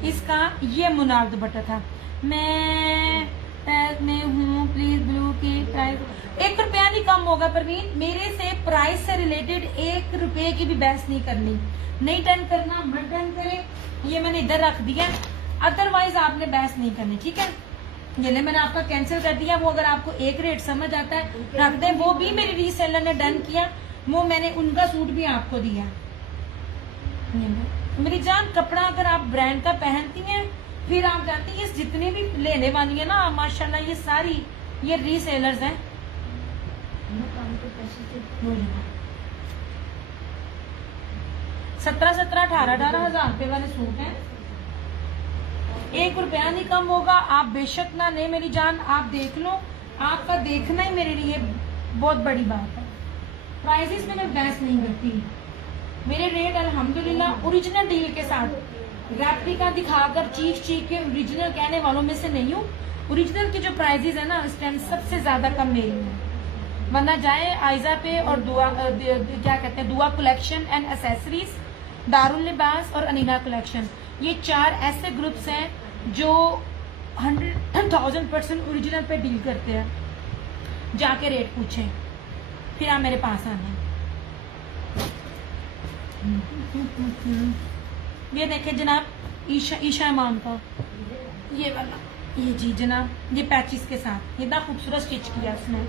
इसका ये मुनार दुपट्टा था। मैं पैक में हूँ, प्लीज ब्लू की प्राइस 1 रुपया नहीं कम होगा परवीन, मेरे से प्राइस से रिलेटेड 1 रुपये की भी बहस नहीं करनी, नहीं डन करना मत डन करे, ये मैंने इधर रख दिया, अदरवाइज आपने बहस नहीं करनी, ठीक है। ये ले मैंने आपका कैंसिल कर दिया, वो अगर आपको एक रेट समझ आता है रख दे, वो भी मेरी रीसेलर ने डन किया, वो मैंने उनका सूट भी आपको दिया। मेरी जान, कपड़ा अगर आप ब्रांड का पहनती हैं फिर आप जानती हैं जितनी भी लेने वाली है ना माशाल्लाह, ये सारी ये रीसेलर्स हैं। 17-18 हजार रुपए वाले सूट हैं, 1 रुपया नहीं कम होगा। आप बेशक ना ले मेरी जान, आप देख लो, आपका देखना ही मेरे लिए बहुत बड़ी बात है। प्राइसेस में मैं बहस नहीं करती, मेरे रेट अल्हम्दुलिल्लाह ओरिजिनल डील के साथ, रेप्लिका दिखाकर चीख के ओरिजिनल कहने वालों में से नहीं हूँ। ओरिजिनल की जो प्राइसेस है ना इस टाइम सबसे ज्यादा कम मेरी है, वरना जाए आयजा पे और दुआ क्या कहते हैं, दुआ कलेक्शन एंड एसेसरीज, दारुल लिबास और अनीला कलेक्शन, ये 4 ऐसे ग्रुप्स हैं जो 100,000% ओरिजिनल पे डील करते हैं। जाके रेट पूछें, फिर आप मेरे पास आना। ये देखें जनाब, ईशा इमाम का ये वाला, ये जी जनाब, ये पैचेस के साथ इतना खूबसूरत स्टिच किया उसने।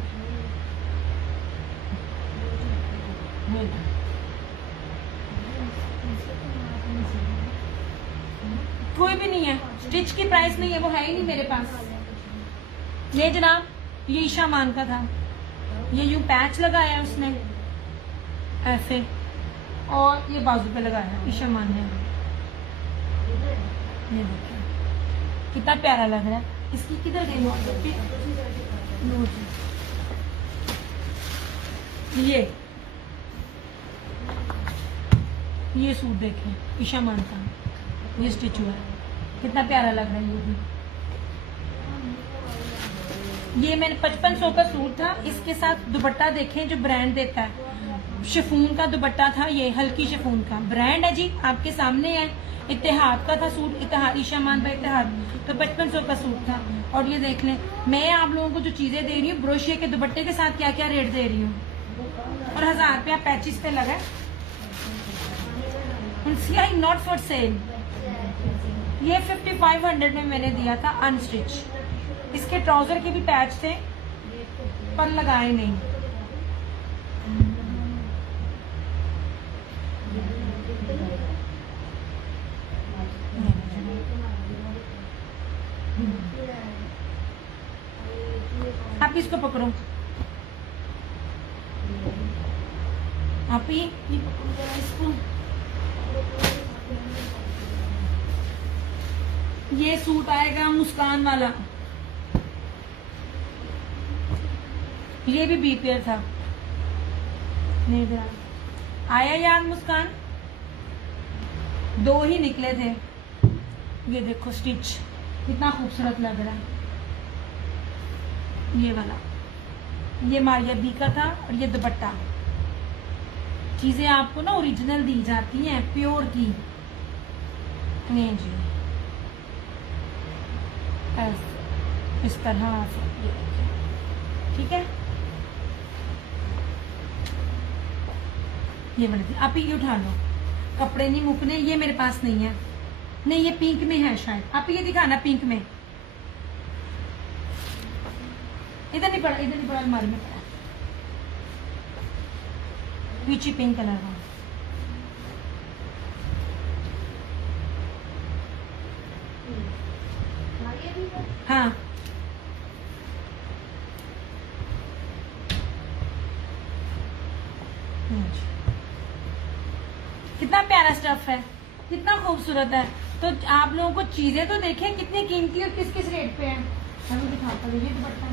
कोई भी नहीं है, स्टिच की प्राइस नहीं है, वो है ही नहीं मेरे पास। ये जनाब, ये ईशा मान का था, ये यूं पैच लगाया उसने ऐसे और ये बाजू पे लगाया ईशा मान ने। ये देखिए कितना प्यारा लग रहा है। इसकी किधर गई ये सूट देखें ईशा मान का, ये स्टिच हुआ है, कितना प्यारा लग रहा है। ये भी ये मैंने 5500 का सूट था, इसके साथ दुपट्टा देखें जो ब्रांड देता है, शिफॉन का दुपट्टा था, ये हल्की शिफॉन का ब्रांड है जी, आपके सामने है। इत्तेहाद का था सूट, इत्तेहाद ईशा मान का इत्तेहाद, तो 5500 का सूट था। और ये देख लें, मैं आप लोगों को जो चीजें दे रही हूँ ब्रोशिया के दुपट्टे के साथ क्या क्या रेट दे रही हूँ, और 1000 रुपया पैचेस पे लगा। नॉट फॉर सेल, ये 5500 में मैंने दिया था अनस्टिच। इसके ट्राउजर के भी पैच थे पर लगाए नहीं। आप इसको पकड़ो, आप ये पकड़ो जरा इसको। ये सूट आएगा मुस्कान वाला, ये भी बी पेयर था, नहीं आया याद मुस्कान, 2 ही निकले थे। ये देखो स्टिच कितना खूबसूरत लग रहा है। ये वाला, ये मारिया बी का था और ये दुपट्टा। चीजें आपको ना ओरिजिनल दी जाती हैं, प्योर की। नहीं जी, ऐसे इस तरह से ये देखिए, ठीक है। ये बने आप ये उठा लो, कपड़े नहीं मुकने। ये मेरे पास नहीं है, नहीं ये पिंक में है शायद। आप ये दिखाना पिंक में। इधर नहीं पड़ा, इधर नहीं पड़ा, अलमारी में पड़ा, पीछे पिंक कलर का। हाँ कितना प्यारा स्टफ है, कितना खूबसूरत है। तो आप लोगों को चीजें तो देखें कितनी कीमती और किस किस रेट पे है। हमें दिखाता हूँ, ये दुपट्टा,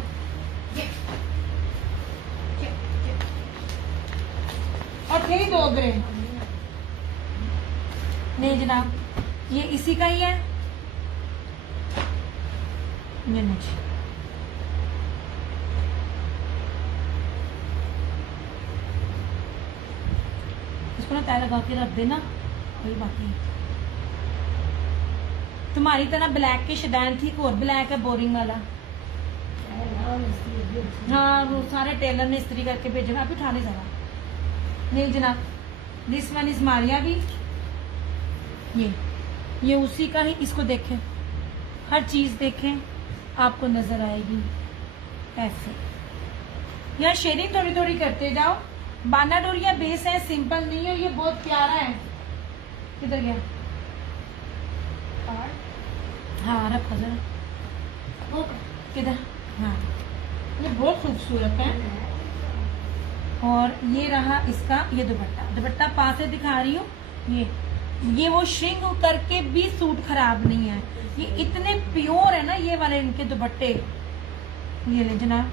और थे 2 ग्रे। नहीं जनाब, ये इसी का ही है। ये नहीं, इसको ना तय लगा के रख देना। वही बाकी तुम्हारी तरह ब्लैक की शदैन थी, और ब्लैक है बोरिंग वाला। हाँ वो सारे टेलर ने इस्त्री करके भेजे। आप उठाने जरा। नहीं जनाब, दिस वन इज मारिया भी। ये उसी का ही। इसको देखें, हर चीज देखें, आपको नजर आएगी ऐसे। यहाँ शेडिंग थोड़ी थोड़ी करते जाओ। बाना डोरिया बेस है, सिंपल नहीं है, ये बहुत प्यारा है। किधर गया? हाँ रखो जरा, किधर? हाँ ये बहुत खूबसूरत है। और ये रहा इसका ये दुपट्टा। दुपट्टा पास से दिखा रही हूँ। ये वो श्रिंक करके भी सूट खराब नहीं है। ये इतने प्योर है ना ये वाले इनके दुपट्टे। ये ले जनाब,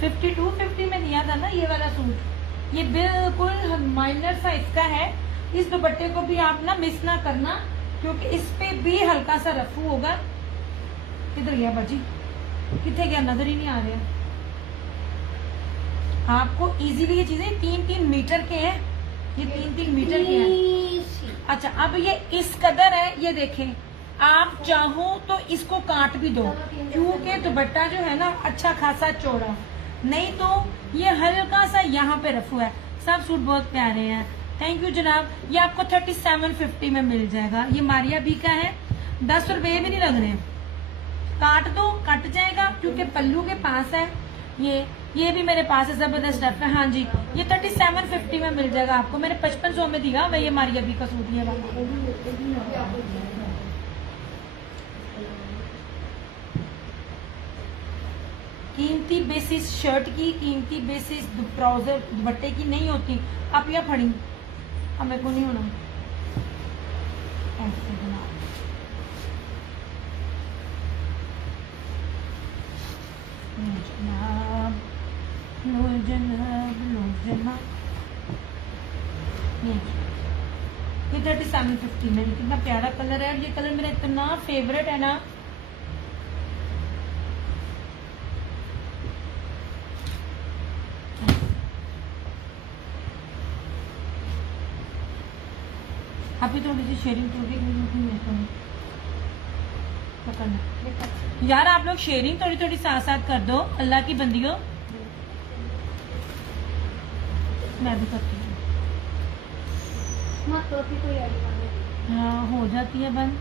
5250 में दिया था ना ये वाला सूट। ये बिल्कुल माइनर साइज का है। इस दुपट्टे को भी आप ना मिस ना करना, क्योंकि इस पे भी हल्का सा रफू होगा। किधर गया बाजी? कितने गया? नजर ही नहीं आ रहा। आपको इजीली ये चीजें 3-3 मीटर के हैं। ये 3-3 मीटर के हैं। अच्छा अब ये इस कदर है, ये देखें। आप चाहो तो इसको काट भी दो, क्योंकि दुपट्टा जो है ना अच्छा खासा चौड़ा, नहीं तो ये हल्का सा यहाँ पे रफू है। सब सूट बहुत प्यारे हैं। थैंक यू जनाब। ये आपको 3750 में मिल जाएगा। ये मारिया बी का है। 10 रुपये भी नहीं लग रहे। काट दो, कट जाएगा, क्योंकि पल्लू के पास है। ये भी मेरे पास है, जबरदस्त स्टफ है। हाँ जी, ये 3750 में मिल जाएगा आपको। मैंने 5500 में दिया। मैं ये मारिया बी का सूट ये वाला। कीमती बेसिस शर्ट की, कीमती बेसिस ट्राउजर दुपट्टे की नहीं होती। आप यह फड़ी, अब मेरे को नहीं होना। ऐसे बना जनाब, लो जनाब, लो जनाब। ये 3750 में। कितना प्यारा कलर है। ये कलर मेरा इतना फेवरेट है ना। अभी थोड़ी सी शेयरिंग पकड़ना यार। आप लोग शेयरिंग थोड़ी थोड़ी साथ साथ कर दो, अल्लाह की बंदियों। मैं भी करती हूँ। हाँ हो जाती है बंद।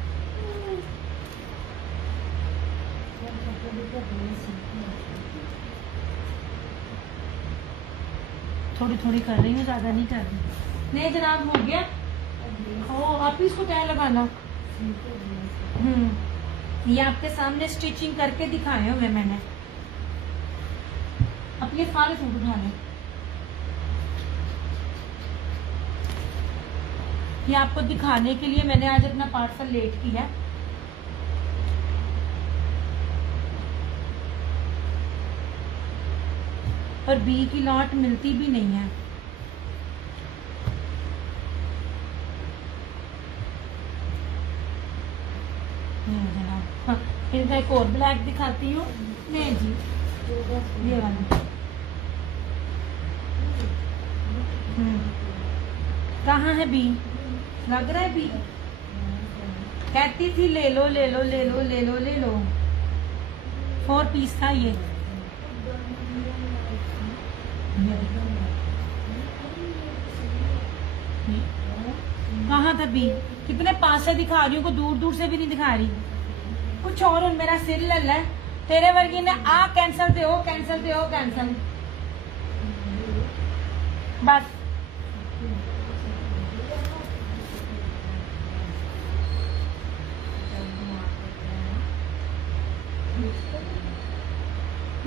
थोड़ी थोड़ी कर रही हूँ, ज्यादा नहीं कर रही। नहीं जनाब हो गया। ओ आप ही इसको क्या लगाना। ये आपके सामने स्टिचिंग करके दिखाए हुए मैंने। अब ये सारे सूट उठा लें। ये आपको दिखाने के लिए मैंने आज अपना पार्सल लेट किया। और बी की लॉट मिलती भी नहीं है। ये जनाब, हाँ, इनका एक और ब्लैक दिखाती हूँ। नहीं जी, ये वाला। कहाँ है बी? लग रहा है बी। कहती थी ले लो ले लो ले लो ले लो ले लो। 4 पीस था ये। कहाँ था बी? कितने पास से दिखा रही हूँ, को दूर दूर से भी नहीं दिखा रही। कुछ और मेरा सिर लल्ला है। तेरे वर्गी ने आ कैंसल दे हो, कैंसल दे हो, कैंसल। बस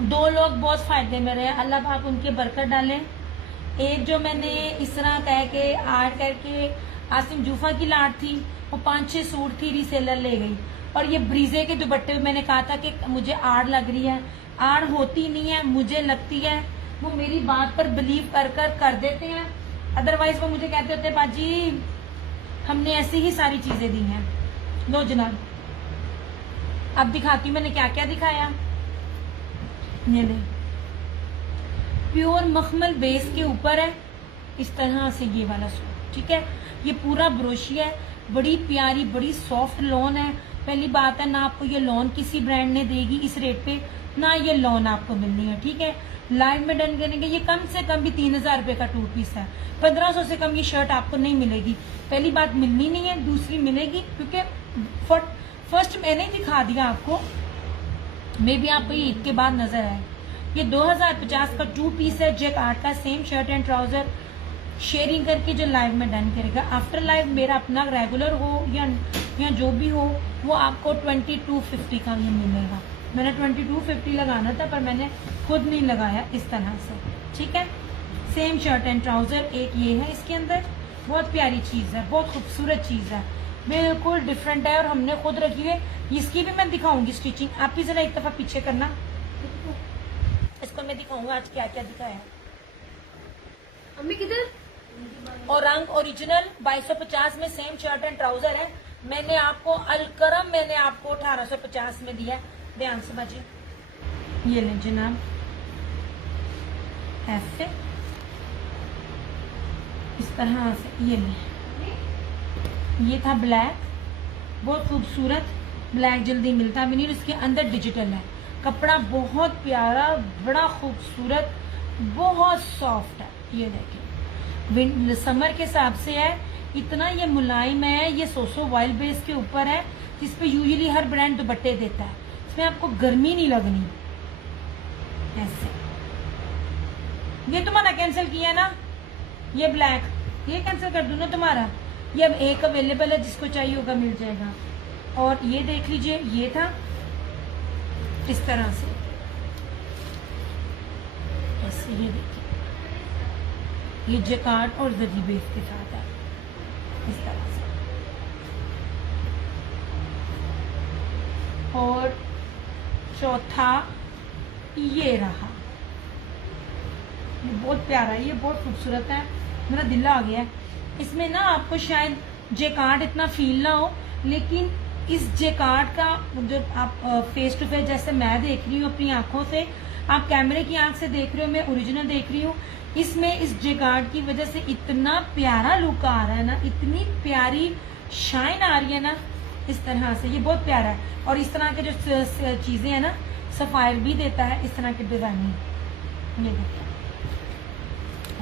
दो लोग बहुत फायदे में रहे, अल्लाह पाक उनके बरकत डालें। एक जो मैंने इस तरह कह के आर्ट करके आसिम जूफा की लाट थी, वो 5-6 सूट थी, रीसेलर ले गई। और ये ब्रीजे के दुपट्टे में मैंने कहा था कि मुझे आड़ लग रही है, आड़ होती नहीं है, मुझे लगती है। वो मेरी बात पर बिलीव कर देते हैं, अदरवाइज वो मुझे कहते होते बाजी हमने ऐसी ही सारी चीजें दी हैं। लो जनाब, अब दिखाती हूँ मैंने क्या क्या दिखाया। ये ले, प्योर मखमल बेस के ऊपर है इस तरह से ये वाला सूट, ठीक है। ये पूरा ब्रोशिया है, बड़ी प्यारी बड़ी सॉफ्ट लॉन है। पहली बात है ना, आपको ये लॉन किसी ब्रांड ने देगी इस रेट पे, ना ये लॉन आपको मिलनी है, ठीक है। लाइव में डन करेंगे, ये कम से कम भी 3000 रुपए का 2 पीस है। 1500 से कम ये शर्ट आपको नहीं मिलेगी। पहली बात मिलनी नहीं है, दूसरी मिलेगी क्योंकि फर्स्ट मैंने ही दिखा दिया आपको, मे भी आपको ये ईद के बाद नजर आए। ये 2050 का 2 पीस है, जैकार्ड का, same shirt and trouser. Sharing करके जो लाइव में डन करेगा, आफ्टर लाइव मेरा अपना रेगुलर हो या जो भी हो, वो आपको 2250 का ये मिलेगा। मैंने 2250 लगाना था पर मैंने खुद नहीं लगाया इस तरह से, ठीक है। सेम शर्ट एंड ट्राउजर, एक ये है इसके अंदर, बहुत प्यारी चीज है, बहुत खूबसूरत चीज है, बिल्कुल डिफरेंट है और हमने खुद रखी है। इसकी भी मैं दिखाऊंगी स्टिचिंग, आप भी जरा एक दफा पीछे करना, इसको मैं दिखाऊंगा आज क्या क्या दिखाया। अम्मी किधर? और रंग ओरिजिनल 2250 में सेम शर्ट एंड ट्राउजर है। मैंने आपको अलकरम मैंने आपको 1850 में दिया, ध्यान समझिए। ये लें जनाब, ऐसे इस तरह से ये लें। ये था ब्लैक, बहुत खूबसूरत ब्लैक, जल्दी मिलता भी नहीं। इसके अंदर डिजिटल है, कपड़ा बहुत प्यारा, बड़ा खूबसूरत, बहुत सॉफ्ट है। ये देखिए समर के हिसाब से है, इतना ये मुलायम है। ये सोसो वाइल्ड बेस के ऊपर है, जिसपे यूजुअली हर ब्रांड दुपट्टे देता है। इसमें आपको गर्मी नहीं लगनी। ऐसे ये तुम्हारा कैंसिल किया ना, ये ब्लैक, ये कैंसिल कर दूं ना तुम्हारा। ये अब एक अवेलेबल है, जिसको चाहिए होगा मिल जाएगा। और ये देख लीजिए, ये था इस तरह से, ऐसे ये देखिए, ये जैकार्ड और जरी बेस के साथ है इस तरह से। और चौथा ये रहा, ये बहुत प्यारा है, ये बहुत खूबसूरत है, मेरा दिल आ गया है। इसमें ना आपको शायद जैकार्ड इतना फील ना हो, लेकिन इस जैकार्ड का जो आप फेस टू फेस जैसे मैं देख रही हूँ अपनी आंखों से, आप कैमरे की आंख से देख रहे हो, मैं ओरिजिनल देख रही हूँ, इसमें इस जैकार्ड की वजह से इतना प्यारा लुक आ रहा है ना, इतनी प्यारी शाइन आ रही है ना इस तरह से। ये बहुत प्यारा है। और इस तरह के जो चीजें हैं ना, सफायर भी देता है इस तरह के डिजाइनिंग। ये देखिए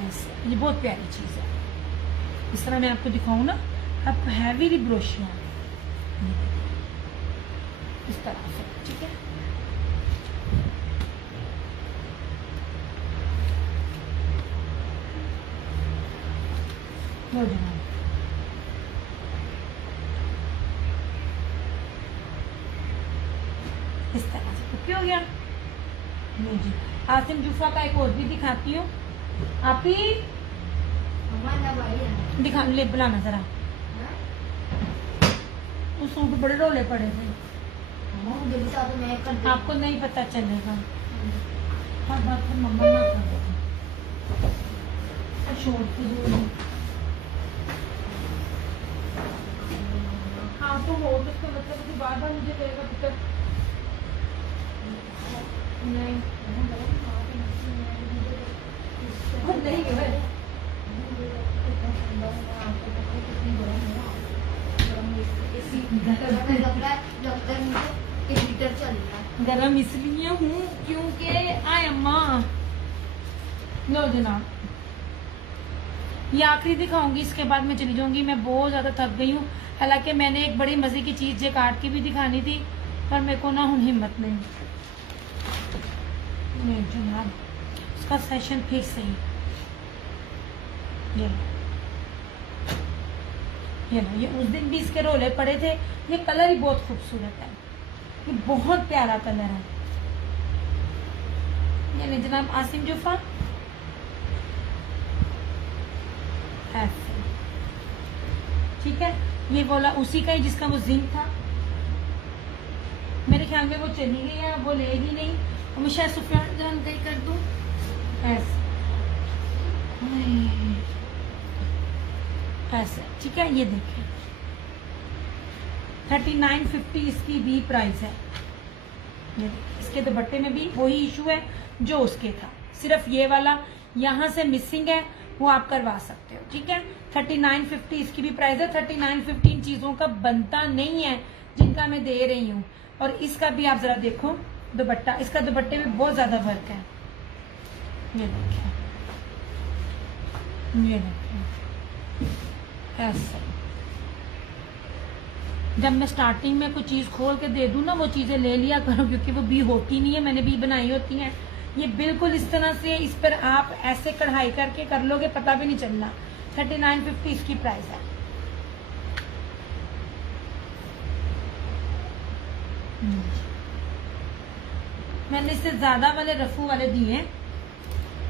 ऐसे, ये बहुत प्यारी चीज है। इस तरह मैं आपको दिखाऊं ना, अब हैवी ब्रोशिया इस तरह से, ठीक है। हो जाएगा इस तरह से। ओके हो गया। नहीं जी, आसिम जूफा का एक और भी दिखाती हूँ। आप ही दिखा ले, बुलाना जरा। उस सूट बड़े रोले पड़े थे, आपको नहीं पता चलेगा। हर बात को मम्मा ना कर छोड़ के। हाँ तो वो तो इसका मतलब कि बार बार मुझे कहेगा पुत्र नहीं नहीं गरम इसलिए हूँ क्योंकि आय अम्मा लो जनाब, ये आखिरी दिखाऊंगी, इसके बाद मैं चली जाऊंगी। मैं बहुत ज्यादा थक गई हूँ। हालांकि मैंने एक बड़ी मजे की चीज जे काट के भी दिखानी थी, पर मेरे को ना हूँ हिम्मत नहीं जनाब। उसका सेशन फिर सही ये उस दिन भी इसके रोले पड़े थे। ये कलर ही बहुत खूबसूरत है, ये बहुत प्यारा कलर है। ये जनाब आसिम जुफा ऐसे, ठीक है। ये बोला उसी का ही जिसका वो जिंक था। मेरे ख्याल में वो चली गई है, वो लेगी नहीं। और मैं शायद सुफियान जान गई कर दूं ऐसे ऐसे, ठीक है। ये देखिए 3950 इसकी भी प्राइस है। ये इसके दुपट्टे में भी वही इशू है जो उसके था, सिर्फ ये वाला यहाँ से मिसिंग है, वो आप करवा सकते हो, ठीक है। 3950 इसकी भी प्राइस है। 3950 इन चीजों का बनता नहीं है जिनका मैं दे रही हूँ। और इसका भी आप जरा देखो दुपट्टा, इसका दुपट्टे में बहुत ज्यादा वर्क है। ये देखिए, ये देखिए ऐसे। जब मैं स्टार्टिंग में कोई चीज खोल के दे दूं ना, वो चीजें ले लिया करो, क्योंकि वो भी होती नहीं है, मैंने भी बनाई होती हैं। ये बिल्कुल इस तरह से, इस पर आप ऐसे कढ़ाई करके कर लोगे, पता भी नहीं चलना। 3950 इसकी प्राइस है। मैंने इससे ज्यादा वाले रफू वाले दिए हैं,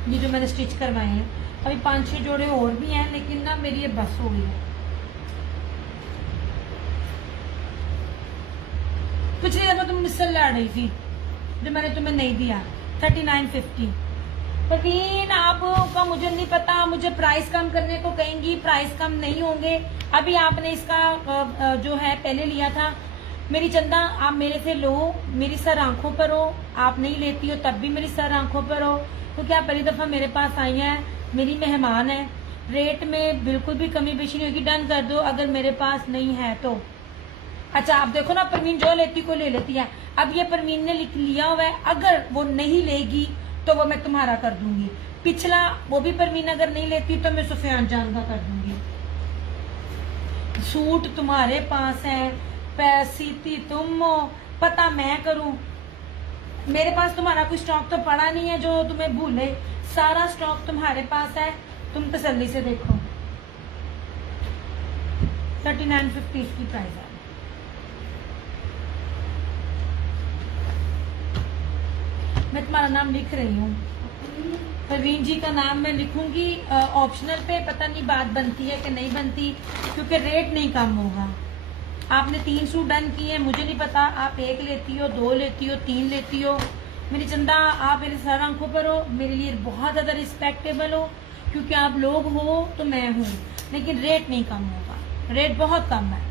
ये जो मैंने स्टिच करवाए हैं। अभी 5-6 जोड़े और भी हैं, लेकिन ना मेरी ये बस हो गई है। पिछली दफा तुम मुझसे लड़ रही थी जो मैंने तुम्हें नहीं दिया। 3950। परवीन आपका मुझे नहीं पता, मुझे प्राइस कम करने को कहेंगी, प्राइस कम नहीं होंगे। अभी आपने इसका जो है पहले लिया था। मेरी चंदा, आप मेरे से लो, मेरी सर आंखों पर हो। आप नहीं लेती हो तब भी मेरी सर आंखों पर हो, क्योंकि आप पहली दफा मेरे पास आई हैं, मेरी मेहमान है। रेट में बिल्कुल भी कमी बेशी नहीं होगी। डन कर दो अगर मेरे पास नहीं है तो। अच्छा आप देखो ना, परवीन जो लेती को ले लेती है। अब ये परवीन ने लिख लिया हुआ है, अगर वो नहीं लेगी तो वो मैं तुम्हारा कर दूंगी। पिछला वो भी परवीन अगर नहीं लेती तो मैं सुफियान जान का कर दूंगी। सूट तुम्हारे पास है, पैसीती तुम हो, पता मैं करूं। मेरे पास तुम्हारा कोई स्टॉक तो पड़ा नहीं है जो तुम्हें भूले, सारा स्टॉक तुम्हारे पास है, तुम तसल्ली से देखो। 3950 की प्राइस है। मैं तुम्हारा नाम लिख रही हूँ, परवीन जी का नाम मैं लिखूंगी ऑप्शनल पे। पता नहीं बात बनती है कि नहीं बनती, क्योंकि रेट नहीं कम होगा। आपने 3 सूट डन किए, मुझे नहीं पता आप 1 लेती हो, 2 लेती हो, 3 लेती हो। मेरी चंदा, आप मेरे सर आंखों पर हो, मेरे लिए बहुत ज्यादा रिस्पेक्टेबल हो, क्योंकि आप लोग हो तो मैं हूँ। लेकिन रेट नहीं कम होगा, रेट बहुत कम है।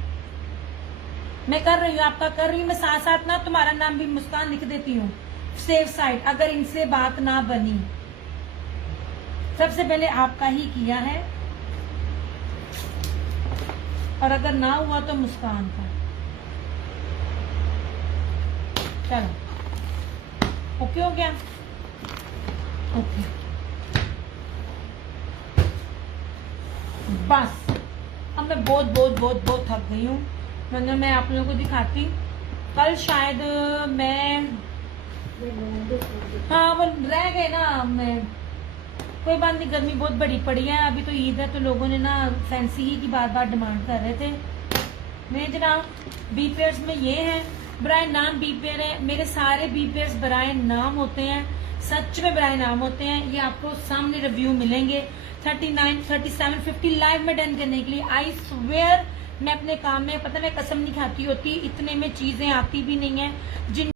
मैं कर रही हूँ, आपका कर रही हूँ, मैं साथ साथ ना तुम्हारा नाम भी मुस्कान लिख देती हूँ, सेफ साइड। अगर इनसे बात ना बनी, सबसे पहले आपका ही किया है, और अगर ना हुआ तो मुस्कान का। चलो ओके हो गया, ओके बस। अब मैं बहुत बहुत बहुत बहुत थक गई हूँ, वरना मैं आप लोगों को दिखाती। कल शायद मैं, हाँ वो रह गए ना, मैं कोई बात नहीं, गर्मी बहुत बड़ी पड़ी है। अभी तो ईद है तो लोगों ने ना फैंसी ही की बार बार डिमांड कर रहे थे। मैं जनाब बी पेयर्स में ये है, बराए नाम बी पेयर है। मेरे सारे बी पेयर्स बराए नाम होते हैं, सच में बराए नाम होते हैं। ये आपको सामने रिव्यू मिलेंगे। 3750 लाइव में डन करने के लिए। आई स्वेयर मैं अपने काम में, पता मैं कसम नहीं खाती होती, इतने में चीजें आती भी नहीं है जिन